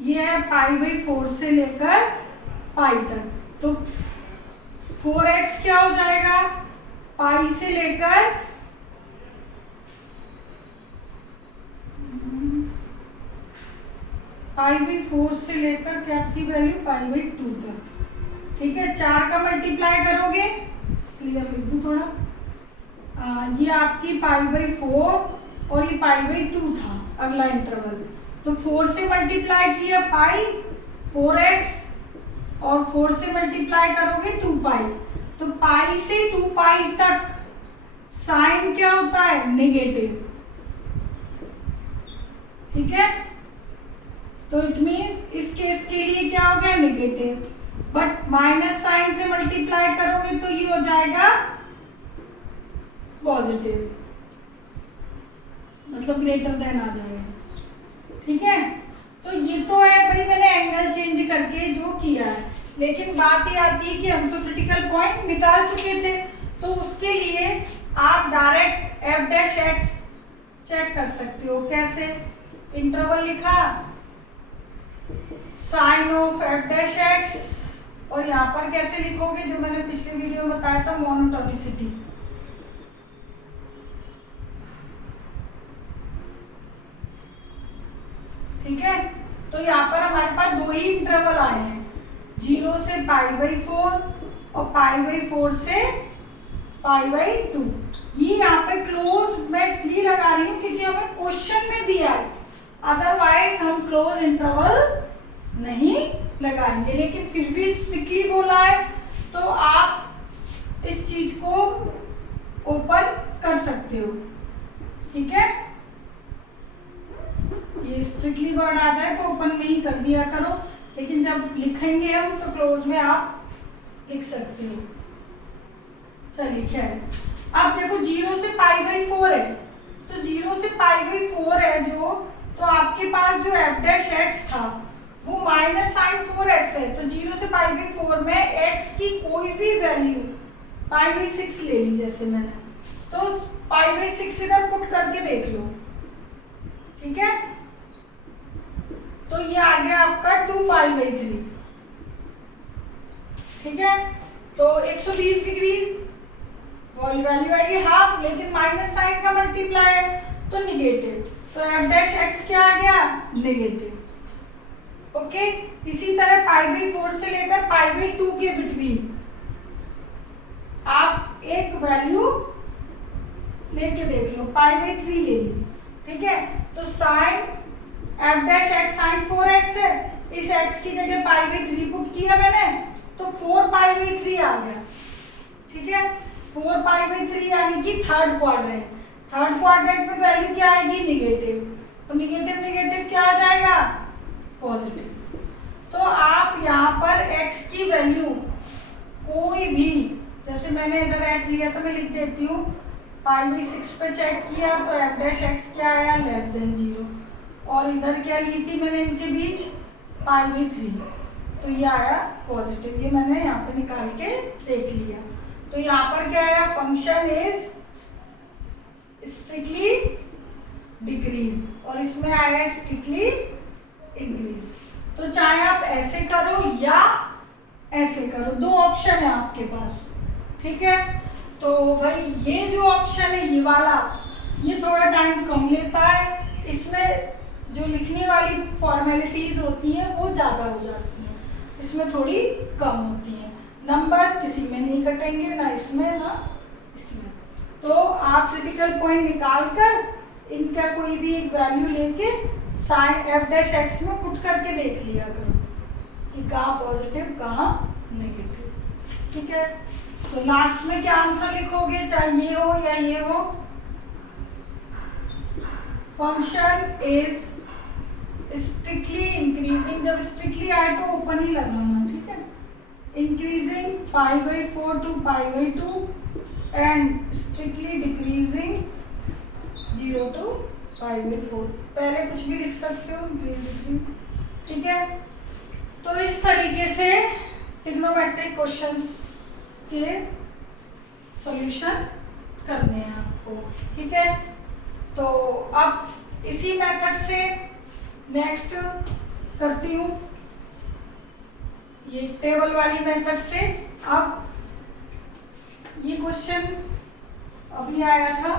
ये है पाई बाई 4 से लेकर पाई तक, तो 4x क्या हो जाएगा पाई से लेकर पाई बाई 4 से लेकर क्या थी वैल्यू पाई बाई 2 तक। ठीक है, 4 का मल्टीप्लाई करोगे, क्लियर लिख दूं थोड़ा, ये आपकी पाई बाई 4 और ये पाई बाई 2 था अगला इंटरवल, तो 4 से मल्टीप्लाई किया पाई 4x और 4 से मल्टीप्लाई करोगे 2 पाई, तो पाई से 2 पाई तक साइन क्या होता है नेगेटिव। ठीक है, तो इट मीन्स इस केस के लिए क्या हो गया नेगेटिव, बट माइनस साइन से मल्टीप्लाई करोगे तो ये हो जाएगा पॉजिटिव, मतलब ग्रेटर देन आ जाएगा। ठीक है, तो ये तो है भाई मैंने एंगल चेंज करके जो किया है, लेकिन बात ये आती है कि हम तो क्रिटिकल पॉइंट निकाल चुके थे, तो उसके लिए आप direct f dash x check कर सकते हो। कैसे, इंटरवल लिखा sine of f dash x, और यहाँ पर कैसे लिखोगे जो मैंने पिछले वीडियो में बताया था मोनोटोनिसिटी। ठीक है, तो यहाँ पर हमारे पास दो ही इंटरवल आए हैं, 0 से पाई बाई 4 और पाई बाई 4 से पाई बाई 2। ये यहाँ पे क्लोज मैं इसलिए लगा रही हूँ क्योंकि हमें क्वेश्चन में दिया है, अदरवाइज हम क्लोज इंटरवल नहीं लगाएंगे, लेकिन फिर भी स्ट्रिक्टली बोला है तो आप इस चीज को ओपन कर सकते हो। ठीक है, ये स्ट्रिक्टली वर्ड आ जाए तो ओपन में ही कर दिया करो, लेकिन जब लिखेंगे हम तो क्लोज में आप लिख सकते हो। चलिए खैर, अब देखो 0 से पाई बाई 4 है, तो 0 से पाई बाई 4 है जो, तो आपके पास जो एफ डैश एक्स था वो माइनस साइन 4x है, तो 0 से पाई बाई 4 में x की कोई भी वैल्यू पाई बाई 6 ले ली जैसे मैंने, तो पाई बाई 6 इधर पुट करके देख लो। ठीक है, तो ये आ गया आपका 2 पाई बाई 3। ठीक है, तो 120 डिग्री वैल्यू आएगी हाफ, लेकिन माइनस साइन का मल्टीप्लाई है तो निगेटिव, तो एफ डैश एक्स क्या आ गया नेगेटिव। ओके, इसी तरह पाई बाई 4 से लेकर पाई बाई 2 के बिटवीन आप एक वैल्यू लेके देख लो, पाई बाई 3 ले ली। ठीक है, तो sine f dash x sine 4x है, इस x की जगह पाई बाई 3 पुट किया मैंने, तो 4 पाई बाई 3 आ गया। ठीक है, 4 पाई बाई 3 यानी कि थर्ड क्वाड्रेंट, थर्ड क्वाड्रेंट में वैल्यू क्या आएगी निगेटिव, तो निगेटिव निगेटिव क्या आ जाएगा पॉजिटिव। तो आप यहाँ पर x की वैल्यू कोई भी, जैसे मैंने इधर ऐड लिया तो मैं लिख देती हूँ, पाई बाई 6 पे चेक किया तो एफ डैश एक्स क्या आया लेस देन 0, और इधर क्या ली थी मैंने इनके बीच पाई बाई 3, तो ये आया पॉजिटिव। ये मैंने यहाँ पे निकाल के देख लिया। तो यहाँ पर क्या है, फंक्शन इज स्ट्रिक्टली डिक्रीज और इसमें आया स्ट्रिक्टली इंक्रीज। तो चाहे आप ऐसे करो या ऐसे करो, दो ऑप्शन है आपके पास, ठीक है। तो भाई ये जो ऑप्शन है ये वाला, ये थोड़ा टाइम कम लेता है, इसमें जो लिखने वाली फॉर्मेलिटीज होती हैं वो ज़्यादा हो जाती हैं, इसमें थोड़ी कम होती हैं। नंबर किसी में नहीं कटेंगे, ना इसमें ना इसमें। तो आप क्रिटिकल पॉइंट निकाल कर इनका कोई भी एक वैल्यू लेके साइन एफ डैश एक्स में पुट करके देख लिया करो कि कहाँ पॉजिटिव कहाँ नेगेटिव, ठीक है। तो लास्ट में क्या आंसर लिखोगे, चाहे ये हो या ये हो, फंक्शन इज स्ट्रिक्टली इंक्रीजिंग, जब स्ट्रिक्टली आए तो ओपन ही लगाना, ठीक है। Increasing π/4 to π/2 and strictly decreasing 0 to π/4। पहले कुछ भी लिख सकते हो, ठीक है। तो इस तरीके से ट्रिग्नोमेट्रिक क्वेश्चंस के सॉल्यूशन करने हैं आपको, ठीक है। तो अब इसी मेथड से नेक्स्ट करती हूँ, ये टेबल वाली मेथड से। अब ये क्वेश्चन अभी आया था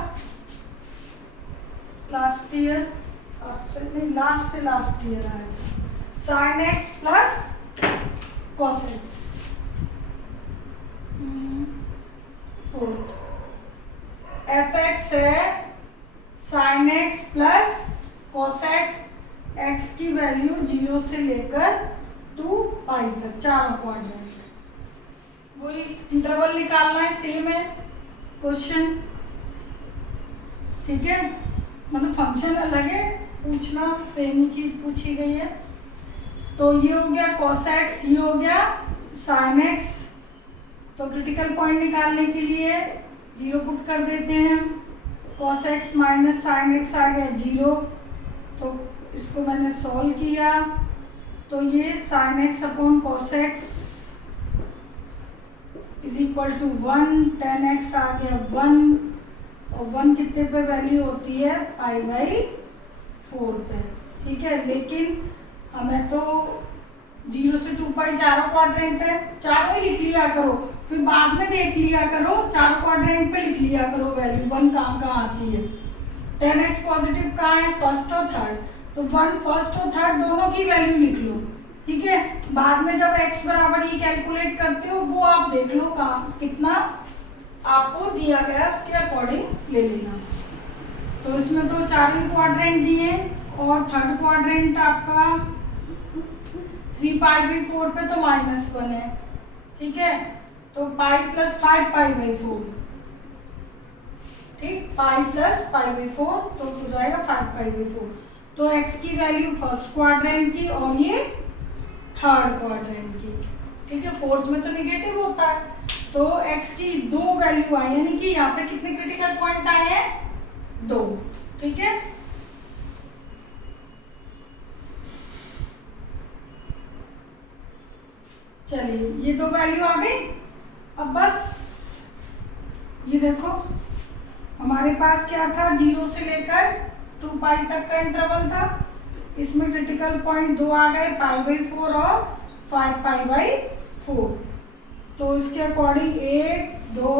लास्ट ईयर, लास्ट से लास्ट ईयर आया था, sine X plus cos X, fourth F X है sine X plus cos X, X की वैल्यू 0 से लेकर 2 पाई तक, चारों क्वाड्रेंट। वही इंटरवल निकालना है, सेम है क्वेश्चन, ठीक है। मतलब फंक्शन अलग है, पूछना सेम ही चीज पूछी गई है। तो ये हो गया कॉस एक्स, ये हो गया साइन एक्स। तो क्रिटिकल पॉइंट निकालने के लिए 0 पुट कर देते हैं, cos X minus sine X आ गया 0। तो इसको मैंने सॉल्व किया, तो ये sine X upon cos X is equal to 1, tan X आ गया 1, और 1 कितने पे वैल्यू होती है, π/4 पे, ठीक है। लेकिन हमें तो 0 से 2 पाई चारों क्वाड्रेंट है, चारों ही लिख लिया करो, फिर बाद में देख लिया करो, चारों क्वाड्रेंट पे लिख लिया करो वैल्यू 1 कहाँ कहाँ आती है। 10x पॉजिटिव कहाँ है, फर्स्ट और थर्ड, तो 1 फर्स्ट और थर्ड दोनों की वैल्यू लिख लो, ठीक है। बाद में जब x बराबर ये कैलकुलेट करते हो वो आप देख लो कहाँ कितना आपको दिया गया, उसके अकॉर्डिंग ले लेना। तो इसमें तो चारों ही क्वाड्रेंट दिए और थर्ड क्वाड्रेंट आपका 3π/4 पे तो -1 है, ठीक है। तो पाई प्लस 5π/4, ठीक, पाई प्लस π/4 तो हो जाएगा 5π/4। तो x की वैल्यू फर्स्ट क्वाड्रेंट की और ये थर्ड क्वाड्रेंट की, ठीक है। फोर्थ में तो निगेटिव होता है, तो x की 2 वैल्यू आई, यानी कि यहाँ पे कितने क्रिटिकल पॉइंट आए हैं, 2, ठीक है। चलिए ये 2 वैल्यू आ गई। अब बस ये देखो हमारे पास क्या था, 0 से लेकर 2 पाई तक का इंटरवल था, इसमें क्रिटिकल पॉइंट 2 आ गए, π/4 और 5π/4। तो इसके अकॉर्डिंग 1, 2,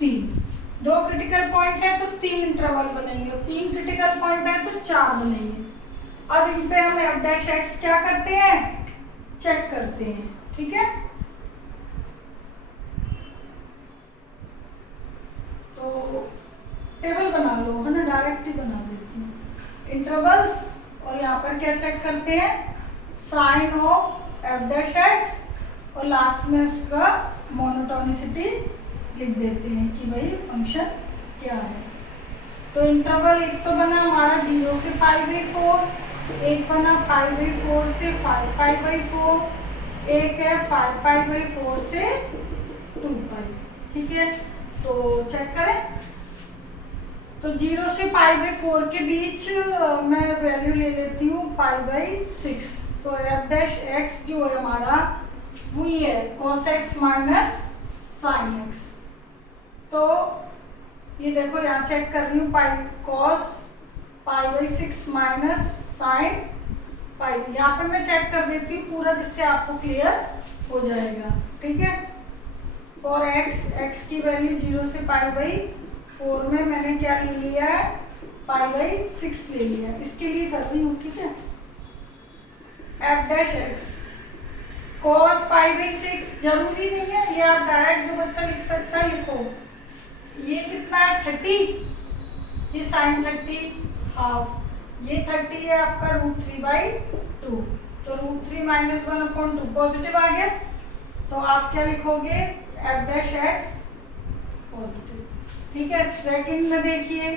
3, 2 क्रिटिकल पॉइंट है तो 3 इंटरवल बनेंगे, 3 क्रिटिकल पॉइंट है तो 4 बनेंगे। अब इन पे हम एफ डैश एक्स क्या करते हैं, चेक करते हैं, ठीक है। तो टेबल बना लो, है ना, डायरेक्ट ही बना देती हूँ। इंटरवल्स, और यहाँ पर क्या चेक करते हैं, sine of f dash x, और लास्ट में उसका मोनोटोनिसिटी लिख देते हैं कि भाई फंक्शन क्या है। तो इंटरवल एक तो बना हमारा 0 से π/4, एक बना π/4 से 5π/4, एक है 5π/4 से 2 पाई, ठीक है। तो चेक करें, तो 0 से π/4 के बीच मैं वैल्यू ले लेती हूँ π/6। तो एफ डैश एक्स जो है हमारा वही है cos x minus sine X, तो ये देखो यहाँ चेक कर रही हूँ, pi cos pi by 6 minus sine पाई। यहाँ पे मैं चेक कर देती हूँ पूरा, जिससे आपको क्लियर हो जाएगा। ठीक है, फॉर एक्स की वैल्यू 0 से पाई बाई 4 में मैंने क्या ले लिया है, पाई बाई 6 ले लिया है। इसके लिए कर रही हूँ। ठीक है, F dash x cos pi by 6, जरूरी नहीं है ये आप डायरेक्ट जो बच्चा लिख सकता है लिखो। ये कितना है 30, ये साइन 30 हाफ, ये 30 है आपका √3/2, तो √3 - 1/2 पॉजिटिव आ गया। तो आप क्या लिखोगे, एफ डैश एक्स पॉजिटिव। ठीक है, सेकंड में देखिए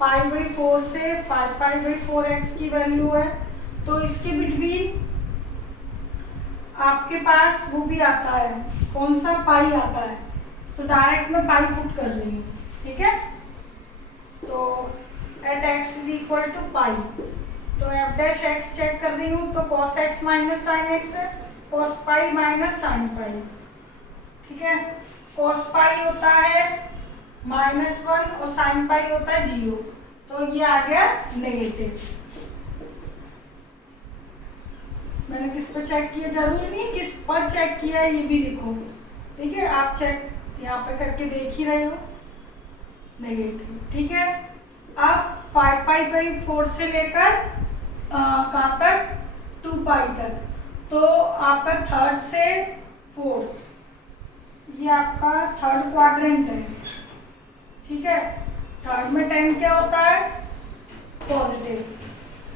पाई बाई 4 से पाई बाई 4 एक्स की वैल्यू है, तो इसके बिटवीन आपके पास वो भी आता है, कौन सा, पाई आता है, तो डायरेक्ट मैं पाई पुट कर रही हूँ। ठीक है, तो at X is equal to pi, तो एफ डैश एक्स चेक कर रही हूँ, तो cos X minus sine X है, cos pi minus sine pi. ठीक है, कॉस पाई होता है -1 और साइन पाई होता है 0, तो ये आ गया नेगेटिव। मैंने किस पर चेक किया, जरूरी नहीं किस पर चेक किया है ये भी लिखो। ठीक है, आप चेक यहाँ पे करके देख ही रहे हो, नेगेटिव। ठीक है, अब 5 पाई बाई 4 से लेकर कहाँ तक, 2 पाई तक, तो आपका थर्ड से फोर्थ, ये आपका थर्ड क्वाड्रेंट है। ठीक है, थर्ड में 10 क्या होता है, पॉजिटिव,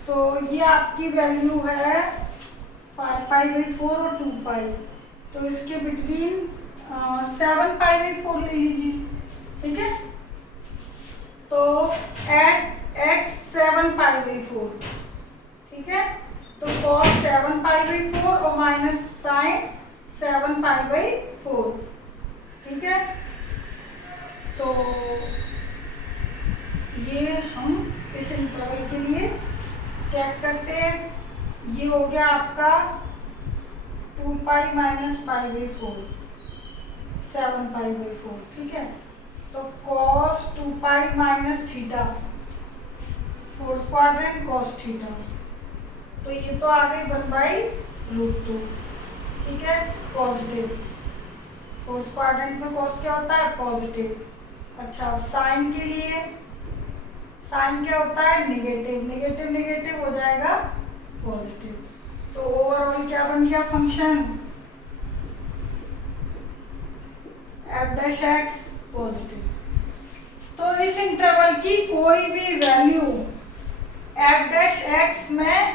तो ये आपकी वैल्यू है 5 पाई बाई 4 और 2 पाई, तो इसके बिटवीन 7 पाई बाई 4 ले लीजिए। ठीक है, तो एट एक्स 7 पाई बाई 4। ठीक है, तो कॉस 7 पाई बाई 4 और माइनस साइन 7 पाई बाई 4। ठीक है, तो ये हम इस इंटरवल के लिए चेक करते हैं। ये हो गया आपका 2 pi minus pi by 4, 7 pi by 4। ठीक है, तो cos 2 pi minus theta, fourth quadrant cos theta, तो ये तो आ गई 1/√2। ठीक है, पॉजिटिव, फोर्थ क्वाड्रेंट में cos क्या होता है, पॉजिटिव। अच्छा, साइन के लिए साइन क्या होता है, नेगेटिव, नेगेटिव नेगेटिव हो जाएगा पॉजिटिव, तो ओवरऑल क्या बन गया function, F dash x positive. तो इस इंटरवल की कोई भी वैल्यू एफ डैश एक्स में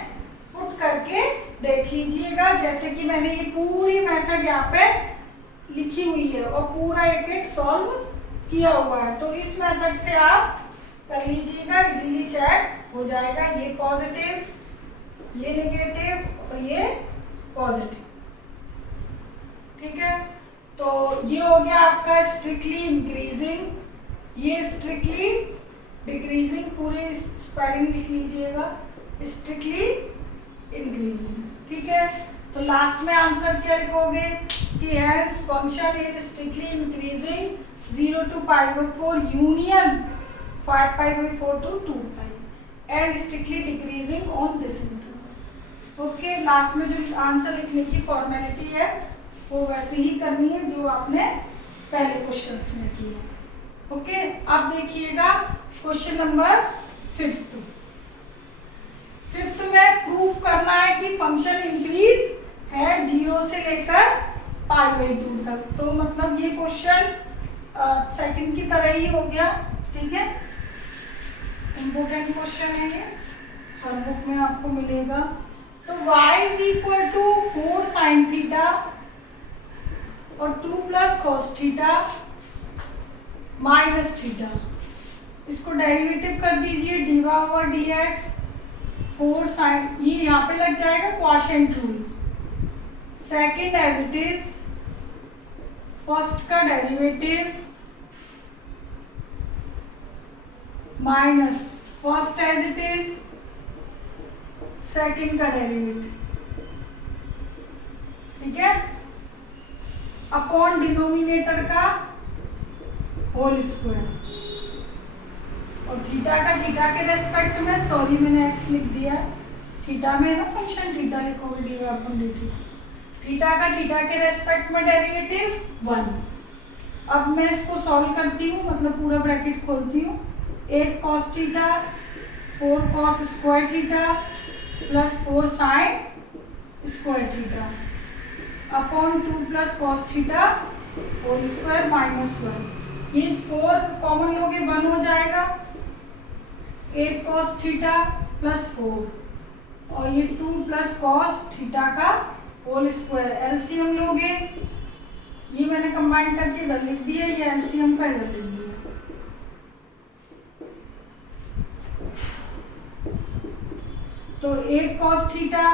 पुट करके देख लीजिएगा, जैसे कि मैंने ये पूरी मेथड यहाँ पे लिखी हुई है और पूरा एक एक सॉल्व किया हुआ है, तो इस मेथड से आप कर लीजिएगा, इजीली चेक हो जाएगा। ये पॉजिटिव, ये नेगेटिव और ये पॉजिटिव। ठीक है, तो ये हो गया आपका स्ट्रिक्टली इंक्रीजिंग, ये स्ट्रिक्टली डिक्रीजिंग, पूरे स्पेलिंग लिख लीजिएगा, स्ट्रिक्टली इंक्रीजिंग। ठीक है, तो लास्ट में आंसर क्या लिखोगे कि hence function is strictly increasing 0 to pi by 4 union 5 pi by 4 to 2 pi and strictly decreasing on this interval. Okay, last में जो आंसर लिखने की फॉर्मेलिटी है वो वैसे ही करनी है जो आपने पहले क्वेश्चंस में की है। ओके, अब देखिएगा क्वेश्चन नंबर 5th में प्रूफ करना है कि फंक्शन इंक्रीज है 0 से लेकर पाई बाई 2 तक। तो मतलब ये क्वेश्चन सेकंड की तरह ही हो गया। ठीक है, इम्पोर्टेंट क्वेश्चन है ये, हर बुक में आपको मिलेगा। तो y is equal to 4 sine theta और 2 plus cos theta minus theta, इसको डेरिवेटिव कर दीजिए dy/dx 4 साइन, ये यहाँ पे लग जाएगा quotient rule, second as it is, first का derivative minus first as it is, second का डेरिवेटिव। ठीक है, अपॉन डिनोमिनेटर का होल स्क्वायर, और थीटा का थीटा के रेस्पेक्ट में, सॉरी मैंने एक्स लिख दिया, थीटा में है ना फंक्शन, थीटा लिखोगे d by upon d t, theta का थीटा के रेस्पेक्ट में डेरिवेटिव 1। अब मैं इसको सॉल्व करती हूँ, मतलब पूरा ब्रैकेट खोलती हूँ, 8 cos theta 4 cos square theta plus 4 sin square theta upon 2 plus cos theta whole square minus 1। ये 4 कॉमन लोगे 1 हो जाएगा, 8 cos थीटा प्लस 4, और ये 2 प्लस cos थीटा का होल स्क्वायर, एलसीएम लोगे, ये मैंने कंबाइन करके इधर लिख दिया, ये एलसीएम का इधर लिख दिया। तो 8 cos theta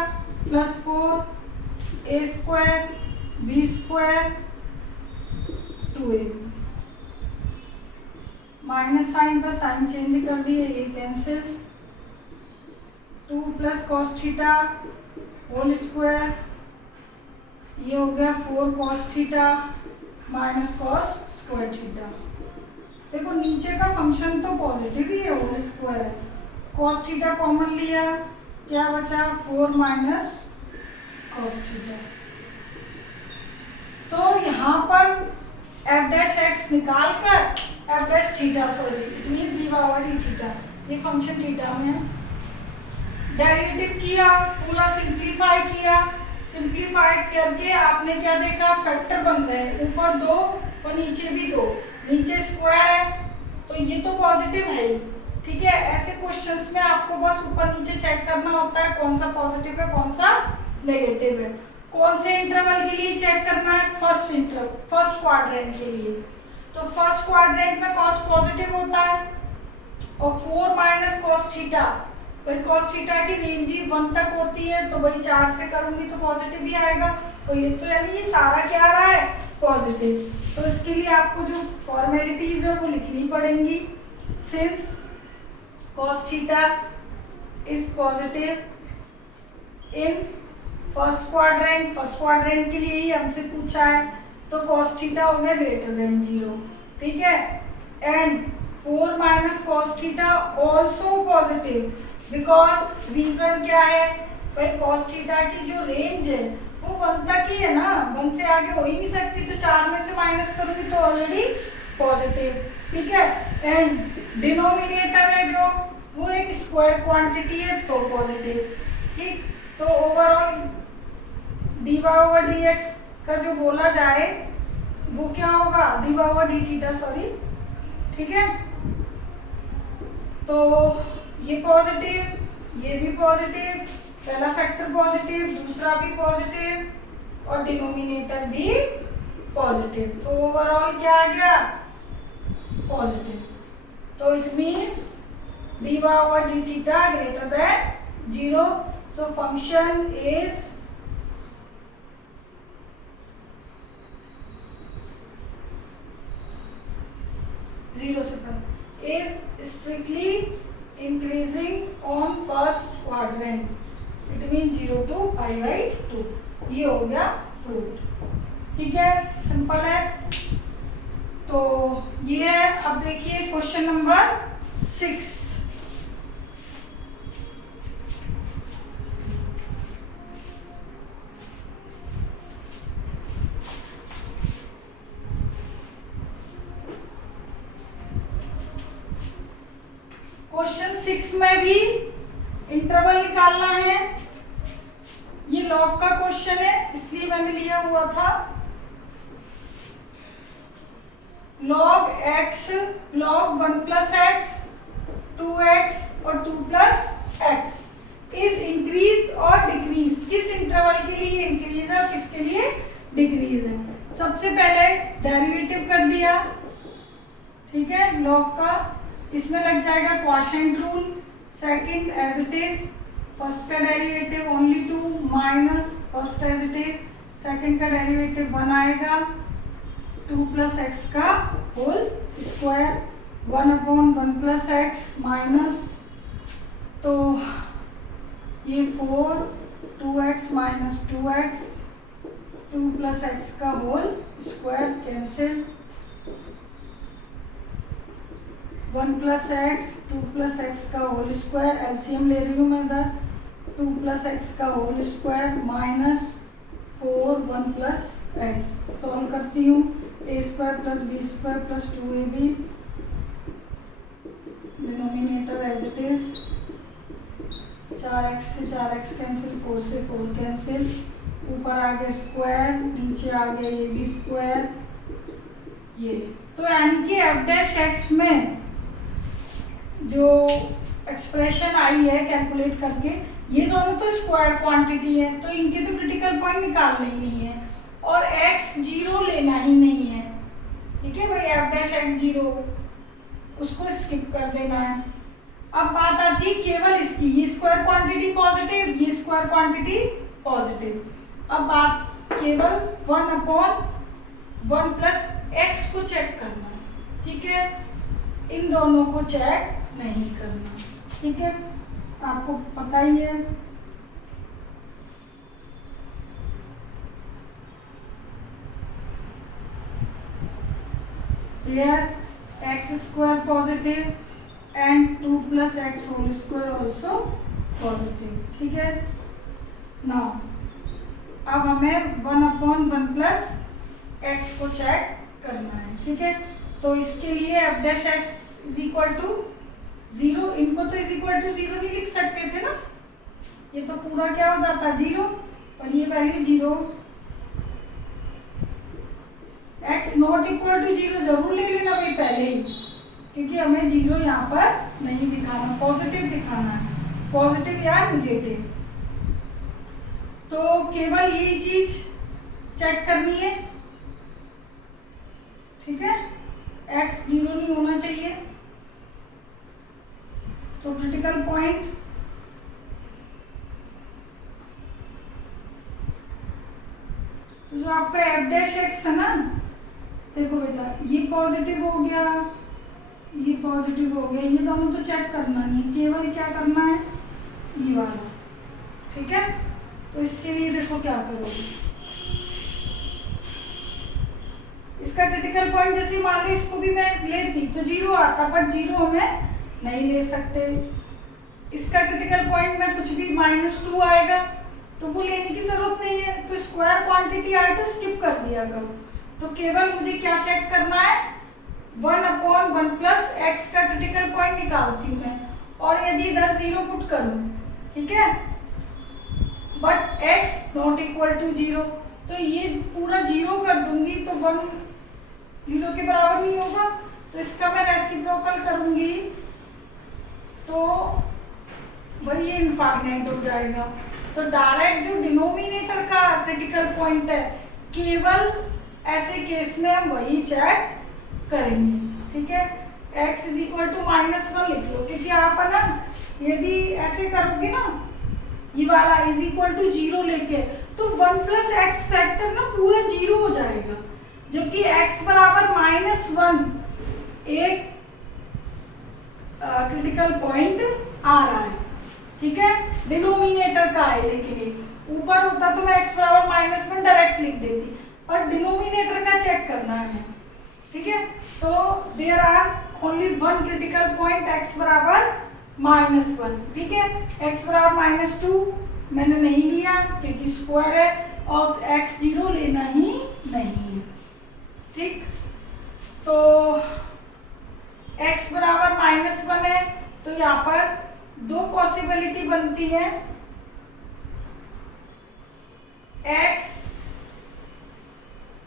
plus 4 a square b square 2a, minus sign था, साइन चेंज कर दिए, ये cancel, 2 plus cos theta whole square, ये हो गया 4 cos theta minus cos square theta. देखो नीचे का फंक्शन तो पॉजिटिव ही है, होल स्क्वायर है, cos थीटा कॉमन लिया, क्या बचा 4 माइनस cos थीटा। तो यहाँ पर f डैश x निकाल कर f dash theta, sorry it mean D by D theta, ये फंक्शन थीटा में है, डेरिवेटिव किया, पूरा सिंप्लीफाई किया, सिंप्लीफाइड करके आपने क्या देखा, फैक्टर बन रहे हैं, ऊपर 2 और नीचे भी 2, नीचे स्क्वायर है तो ये तो पॉजिटिव है ही, ठीक है। ऐसे क्वेश्चंस में आपको बस ऊपर नीचे चेक करना होता है कौन सा पॉजिटिव है कौन सा नेगेटिव है। कौन से इंटरवल के लिए चेक करना है, फर्स्ट क्वाड्रेंट के लिए, तो फर्स्ट क्वाड्रेंट में cos पॉजिटिव होता है, और 4 माइनस cos थीटा, भाई cos थीटा की रेंज ही 1 तक होती है, तो भाई 4 से करूंगी तो पॉजिटिव भी आएगा, तो ये तो यानी ये सारा क्या आ रहा है, पॉजिटिव। तो इसके लिए आपको जो फॉर्मेलिटीज है वो लिखनी पड़ेंगी, since cos theta is positive in first quadrant के लिए ही हमसे पूछा है, तो cos थीटा हो गया ग्रेटर देन 0, ठीक है, and 4 minus cos theta also positive, because reason क्या है, भाई cos थीटा की जो रेंज है वो 1 तक ही है ना, 1 से आगे हो ही नहीं सकती, तो 4 में से माइनस करूंगी तो ऑलरेडी पॉजिटिव, ठीक है, एंड डिनोमिनेटर है जो वो एक स्क्वायर क्वांटिटी है तो पॉजिटिव, ठीक। तो overall D by over D x का जो बोला जाए वो क्या होगा, D by over D theta, sorry, ठीक है। तो ये पॉजिटिव, ये भी पॉजिटिव, पहला फैक्टर पॉजिटिव, दूसरा भी पॉजिटिव और डिनोमिनेटर भी पॉजिटिव, तो ओवरऑल क्या आ गया, पॉजिटिव। तो it means D by over D theta greater than 0, so function is is strictly increasing on first quadrant, it means 0 to pi by 2, ये हो गया प्रूव्ड, ठीक है, सिंपल है। तो ये है, अब देखिए क्वेश्चन नंबर 6, क्वेश्चन 6 में भी इंटरवल निकालना है, ये लॉग का क्वेश्चन है इसलिए मैंने लिया हुआ था, log x, log 1 plus x, 2x और 2 प्लस एक्स इज इंक्रीज और डिक्रीज, किस इंटरवल के लिए इंक्रीज है और किसके लिए डिक्रीज है। सबसे पहले डेरिवेटिव कर दिया, ठीक है, लॉग का, इसमें लग जाएगा quotient rule, second as it is, first का derivative only 2 minus first as it is, second का डेरिवेटिव 1 आएगा, 2 प्लस एक्स का whole square, 1 upon 1 plus x minus, तो ये 4 2x minus 2x, 2 plus x का whole square cancel, 1 plus x 2 plus x का whole square, LCM ले रही हूँ मैं इधर, 2 प्लस एक्स का whole square minus 4 1 plus x. Solve करती हूँ, a square plus b square plus 2ab, denominator as it is, 4x से 4x कैंसिल, 4 से 4 कैंसिल, ऊपर आ गया स्क्वायर, नीचे आ गया ए बी स्क्वायर। ये तो यानी कि एफ डैश एक्स में जो एक्सप्रेशन आई है कैलकुलेट करके, ये दोनों तो स्क्वायर क्वांटिटी है, तो इनके तो क्रिटिकल पॉइंट निकालने ही नहीं है और x 0 लेना ही नहीं है। ठीक है भाई, एफ डैश एक्स 0 उसको स्किप कर देना है। अब बात आती है केवल इसकी, ये स्क्वायर क्वांटिटी पॉजिटिव, ये स्क्वायर क्वांटिटी पॉजिटिव। अब बात केवल 1/1 प्लस एक्स को चेक करना है। ठीक है, इन दोनों को चेक नहीं करना। ठीक है, आपको पता ही है। Here x square positive and 2 plus x whole square also positive। ठीक है, now अब हमें 1/1 प्लस x को चेक करना है। ठीक है, तो इसके लिए f dash x is equal to 0, इनको तो इज इक्वल टू 0 नहीं लिख सकते थे ना, ये तो पूरा क्या हो जाता 0, और ये value 0, x not equal to 0 जरूर ले लेना भाई पहले ही, क्योंकि हमें 0 यहाँ पर नहीं दिखाना, पॉजिटिव दिखाना है, पॉजिटिव या निगेटिव। तो केवल ये चीज चेक करनी है। ठीक है, x 0 नहीं होना चाहिए, तो क्रिटिकल पॉइंट तो जो आपका एफ डैश एक्स है ना, देखो बेटा ये पॉजिटिव हो गया, ये पॉजिटिव हो गया, ये दोनों तो चेक करना नहीं, केवल क्या करना है ये वाला। ठीक है, तो इसके लिए देखो क्या करोगे, इसका क्रिटिकल पॉइंट जैसे मान लो इसको भी मैं लेती तो 0 आता, बट 0 हमें नहीं ले सकते। इसका क्रिटिकल पॉइंट में कुछ भी -2 आएगा तो वो लेने की जरूरत नहीं है, तो स्क्वायर क्वांटिटी आए तो स्किप कर दिया करो। तो केवल मुझे क्या चेक करना है, 1/1 प्लस एक्स का क्रिटिकल पॉइंट निकालती हूँ मैं, और यदि इधर 0 पुट करूँ, ठीक है, but x not equal to 0, तो ये पूरा 0 कर दूंगी तो 1 0 के बराबर नहीं होगा, तो इसका मैं रेसिप्रोकल करूंगी तो वही ये इनफाइनाइट हो जाएगा। तो डायरेक्ट जो डिनोमिनेटर का क्रिटिकल पॉइंट है, केवल ऐसे केस में हम वही चेक करेंगे। ठीक है, x इज इक्वल टू -1 लिख लो, क्योंकि आप है ना यदि ऐसे करोगे ना ये वाला इज इक्वल टू 0 लेके, तो 1 प्लस एक्स फैक्टर ना पूरा 0 हो जाएगा, जबकि x बराबर -1 एक क्रिटिकल पॉइंट आ रहा है। ठीक है, डिनोमिनेटर का है, लेकिन ये ऊपर होता तो मैं x बराबर -1 डायरेक्ट लिख देती, पर डिनोमिनेटर का चेक करना है। ठीक है, तो there are only one critical point x बराबर -1। ठीक है, x बराबर -2 मैंने नहीं लिया क्योंकि स्क्वायर है, और x 0 लेना ही नहीं है। ठीक, तो x बराबर -1 है, तो यहाँ पर दो पॉसिबिलिटी बनती है, x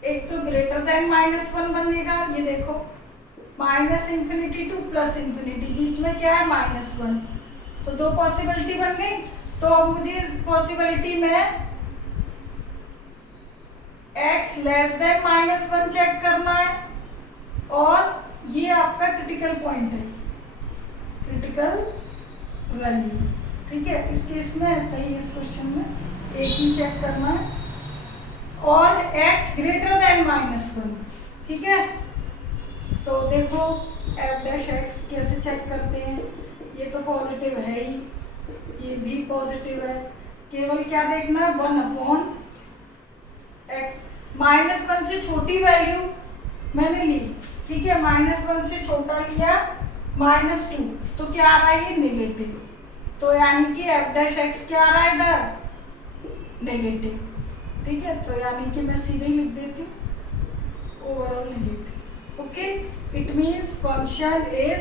एक तो ग्रेटर देन -1 बनेगा, ये देखो -∞ टू +∞, बीच में क्या है -1, तो दो पॉसिबिलिटी बन गई। तो अब मुझे इस पॉसिबिलिटी में x लेस देन -1 चेक करना है, और ये आपका क्रिटिकल पॉइंट है, क्रिटिकल वैल्यू। ठीक है, इस केस में ऐसा ही, इस क्वेश्चन में एक ही चेक करना है, और x ग्रेटर देन -1। ठीक है, तो देखो f डैश x कैसे चेक करते हैं, ये तो पॉजिटिव है ही, ये भी पॉजिटिव है, केवल क्या देखना है 1/x, -1 से छोटी वैल्यू मैंने ली। ठीक है, -1 से छोटा लिया -2, तो क्या आ रहा है ये नेगेटिव, तो यानी कि एफ डैश एक्स क्या आ रहा है इधर नेगेटिव। ठीक है, तो यानी कि मैं सीधे ही लिख देती हूँ overall negative. Okay, it means function is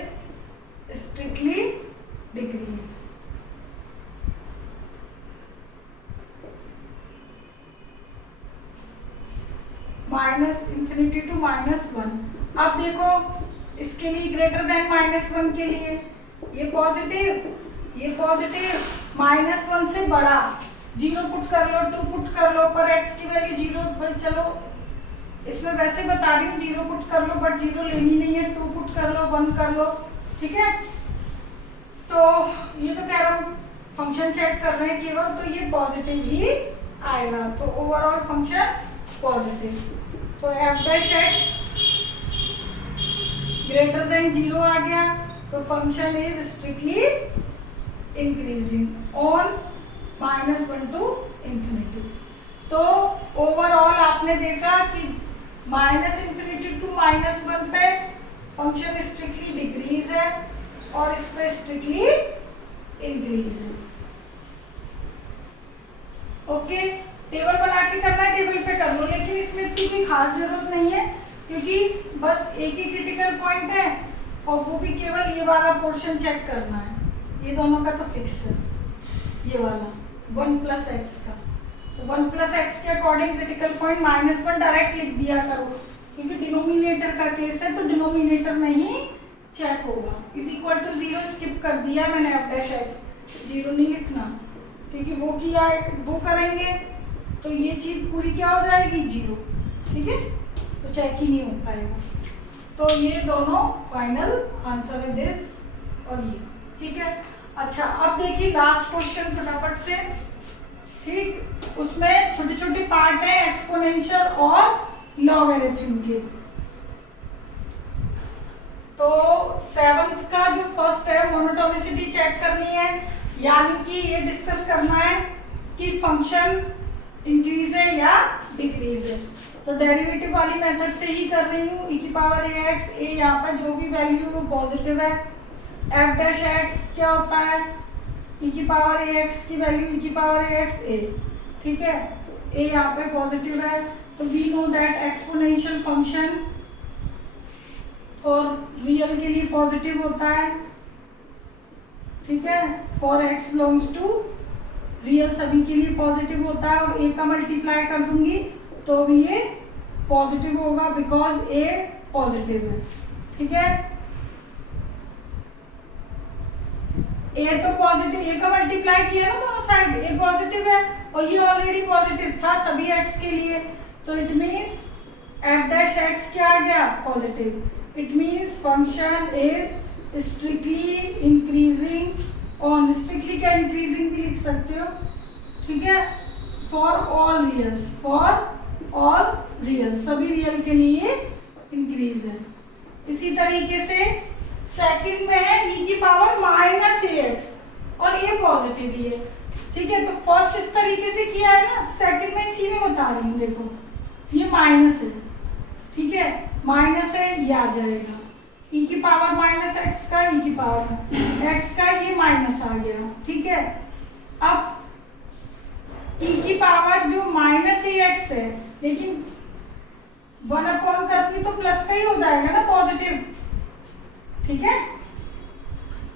strictly decrease. -∞ to -1। अब देखो इसके लिए ग्रेटर देन -1 के लिए ये पॉजिटिव -1 से बड़ा 0 पुट कर लो, 2 पुट कर लो, पर x की वैल्यू 0, चलो इसमें वैसे बता रही हूँ 0 पुट कर लो, बट 0 लेनी नहीं है, 2 पुट कर लो, 1 कर लो। ठीक है, तो ये तो कह रहा हूँ फंक्शन चेक कर रहे हैं केवल, तो ये पॉजिटिव ही आएगा, तो ओवरऑल फंक्शन पॉजिटिव। तो F dash x greater than 0 आ गया, तो function is strictly increasing on -1 to ∞। तो ओवरऑल आपने देखा कि -∞ to -1 पे फंक्शन स्ट्रिक्टली डिक्रीज है और इस पे स्ट्रिक्टली इंक्रीज है। ओके, टेबल बना के करना है, टेबल पे कर लो, लेकिन इसमें इतनी कोई खास जरूरत नहीं है क्योंकि बस एक ही क्रिटिकल पॉइंट है और वो भी केवल ये वाला पोर्शन चेक करना है। ये दोनों का तो फिक्स है, ये वाला 1 + x का, तो 1 + x के अकॉर्डिंग क्रिटिकल पॉइंट -1 डायरेक्ट लिख दिया करो क्योंकि डिनोमिनेटर का केस है, तो डिनोमिनेटर में ही चेक होगा। = 0 स्किप कर दिया मैंने, एफ डैश एक्स 0 नहीं लिखना क्योंकि वो किया वो करेंगे तो ये चीज पूरी क्या हो जाएगी 0। ठीक है, तो चेक ही नहीं हो पाएगा। तो ये दोनों फाइनल आंसर है दिस और ये। ठीक है, अच्छा अब देखिए लास्ट क्वेश्चन फटाफट से। ठीक, उसमें छोटे छोटे पार्ट है एक्सपोनेंशियल और लॉगरिथम के। तो 7th का जो फर्स्ट है मोनोटोनिसिटी चेक करनी है, यानी कि ये डिस्कस करना है कि फंक्शन इंक्रीज है या डिक्रीज है। तो डेरिवेटिव वाली मेथड से ही कर रही हूँ, e⁴ax, a यहाँ पर जो भी वैल्यू वो पॉजिटिव है। एफ डैश एक्स क्या होता है, e⁴ax की वैल्यू e⁴ax a। ठीक है, a यहाँ पे पॉजिटिव है, तो we know that exponential function for real के लिए पॉजिटिव होता है। ठीक है, for x belongs to real सभी के लिए पॉजिटिव होता है। a का मल्टीप्लाई कर दूंगी तो भी ये पॉजिटिव होगा बिकॉज a पॉजिटिव है। ठीक है, a तो पॉजिटिव, a का मल्टीप्लाई किया ना दोनों साइड, a पॉजिटिव है और ये ऑलरेडी पॉजिटिव था सभी x के लिए, तो it means F dash x क्या आ गया positive. It means function is strictly increasing on, strictly क्या इंक्रीजिंग भी लिख सकते हो। ठीक है, फॉर ऑल रियल सभी रियल के लिए इंक्रीज है। इसी तरीके से सेकंड में है e⁻−ax और ये पॉजिटिव ही है। ठीक है, तो फर्स्ट इस तरीके से किया है ना, सेकंड में इसी में बता रही हूँ। देखो ये माइनस है, ठीक है, माइनस है, ये आ जाएगा e⁻−x का e⁻x का ये माइनस आ गया। ठीक है, अब e⁻ जो -ax है, लेकिन 1 करूंगी तो प्लस का ही हो जाएगा ना पॉजिटिव। ठीक है,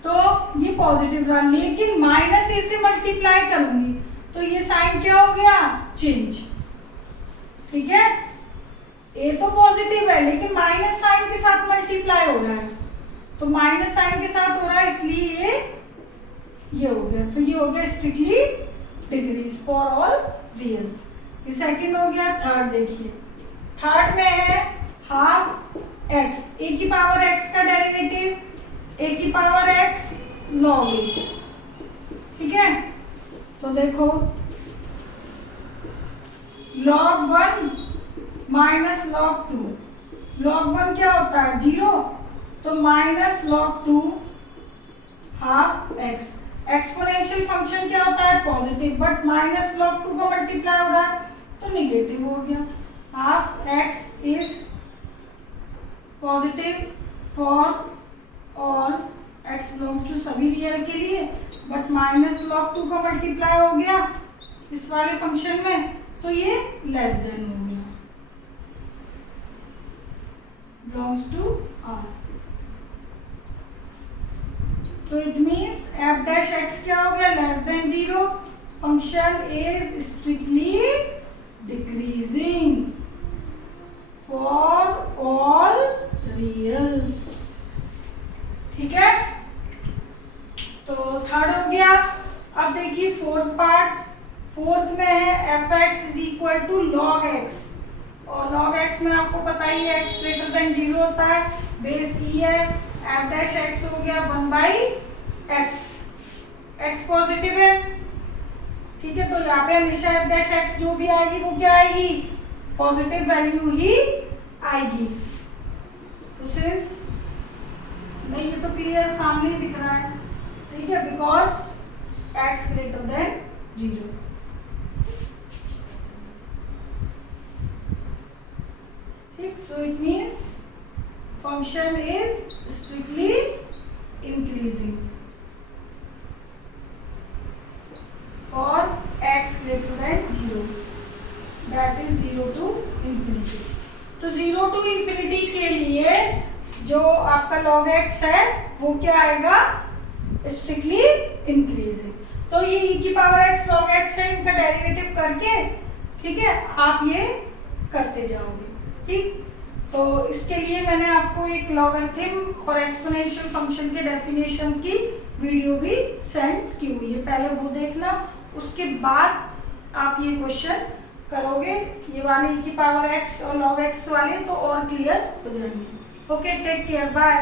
तो ये पॉजिटिव रहा, लेकिन -a से मल्टीप्लाई करूंगी तो ये साइन क्या हो गया चेंज। ठीक है, a तो पॉजिटिव है लेकिन माइनस साइन के साथ मल्टीप्लाई हो रहा है, तो माइनस साइन के साथ हो रहा है इसलिए ये हो गया, तो ये हो गया स्ट्रिक्टली डिक्रीज फॉर ऑल रियल्स। ये सेकंड हो गया। थर्ड देखिए, थर्ड में है हाफ x, e⁻x का डेरिवेटिव e⁻x log a। ठीक है, तो देखो log 1 माइनस log 2, log 1 क्या होता है 0, तो minus log 2 half x। Exponential function क्या होता है पॉजिटिव, बट माइनस log 2 का मल्टीप्लाई हो रहा है तो निगेटिव हो गया। Half x is positive for और x बिलोंग्स टू सभी रियल के लिए, बट माइनस log 2 का मल्टीप्लाई हो गया इस वाले फंक्शन में, तो ये लेस देन हो गया, बिलोंग्स टू r। तो it means f dash x क्या हो गया, less than 0, function is strictly decreasing for all reals. ठीक है, तो थर्ड हो गया। अब देखिए फोर्थ पार्ट, फोर्थ में है f x is equal to log x, और लॉग एक्स में आपको पता ही है एक्स ग्रेटर देन 0 होता है, बेस ई है, एफ डैश एक्स हो गया 1/x, एक्स पॉजिटिव है। ठीक है, तो यहाँ पे हमेशा एफ डैश एक्स जो भी आएगी वो क्या आएगी, पॉजिटिव वैल्यू ही आएगी। तो सिंस नहीं, ये तो क्लियर सामने ही दिख रहा है, ठीक है, बिकॉज एक्स ग्रेटर देन 0। ठीक, so it means function is strictly increasing for x greater than 0, that is 0 to infinity। तो 0 to infinity के लिए जो आपका log x है वो क्या आएगा, स्ट्रिक्टली इंक्रीजिंग। तो ये e की पावर x log x है, इनका डेरिवेटिव करके, ठीक है, आप ये करते जाओगे। ठीक, तो इसके लिए मैंने आपको एक लॉगरिथम और एक्सपोनेंशियल फंक्शन के डेफिनेशन की वीडियो भी सेंड की हुई है, पहले वो देखना, उसके बाद आप ये क्वेश्चन करोगे, ये वाले e की पावर x और log x वाले, तो और क्लियर हो जाएंगे। Okay, take care, bye.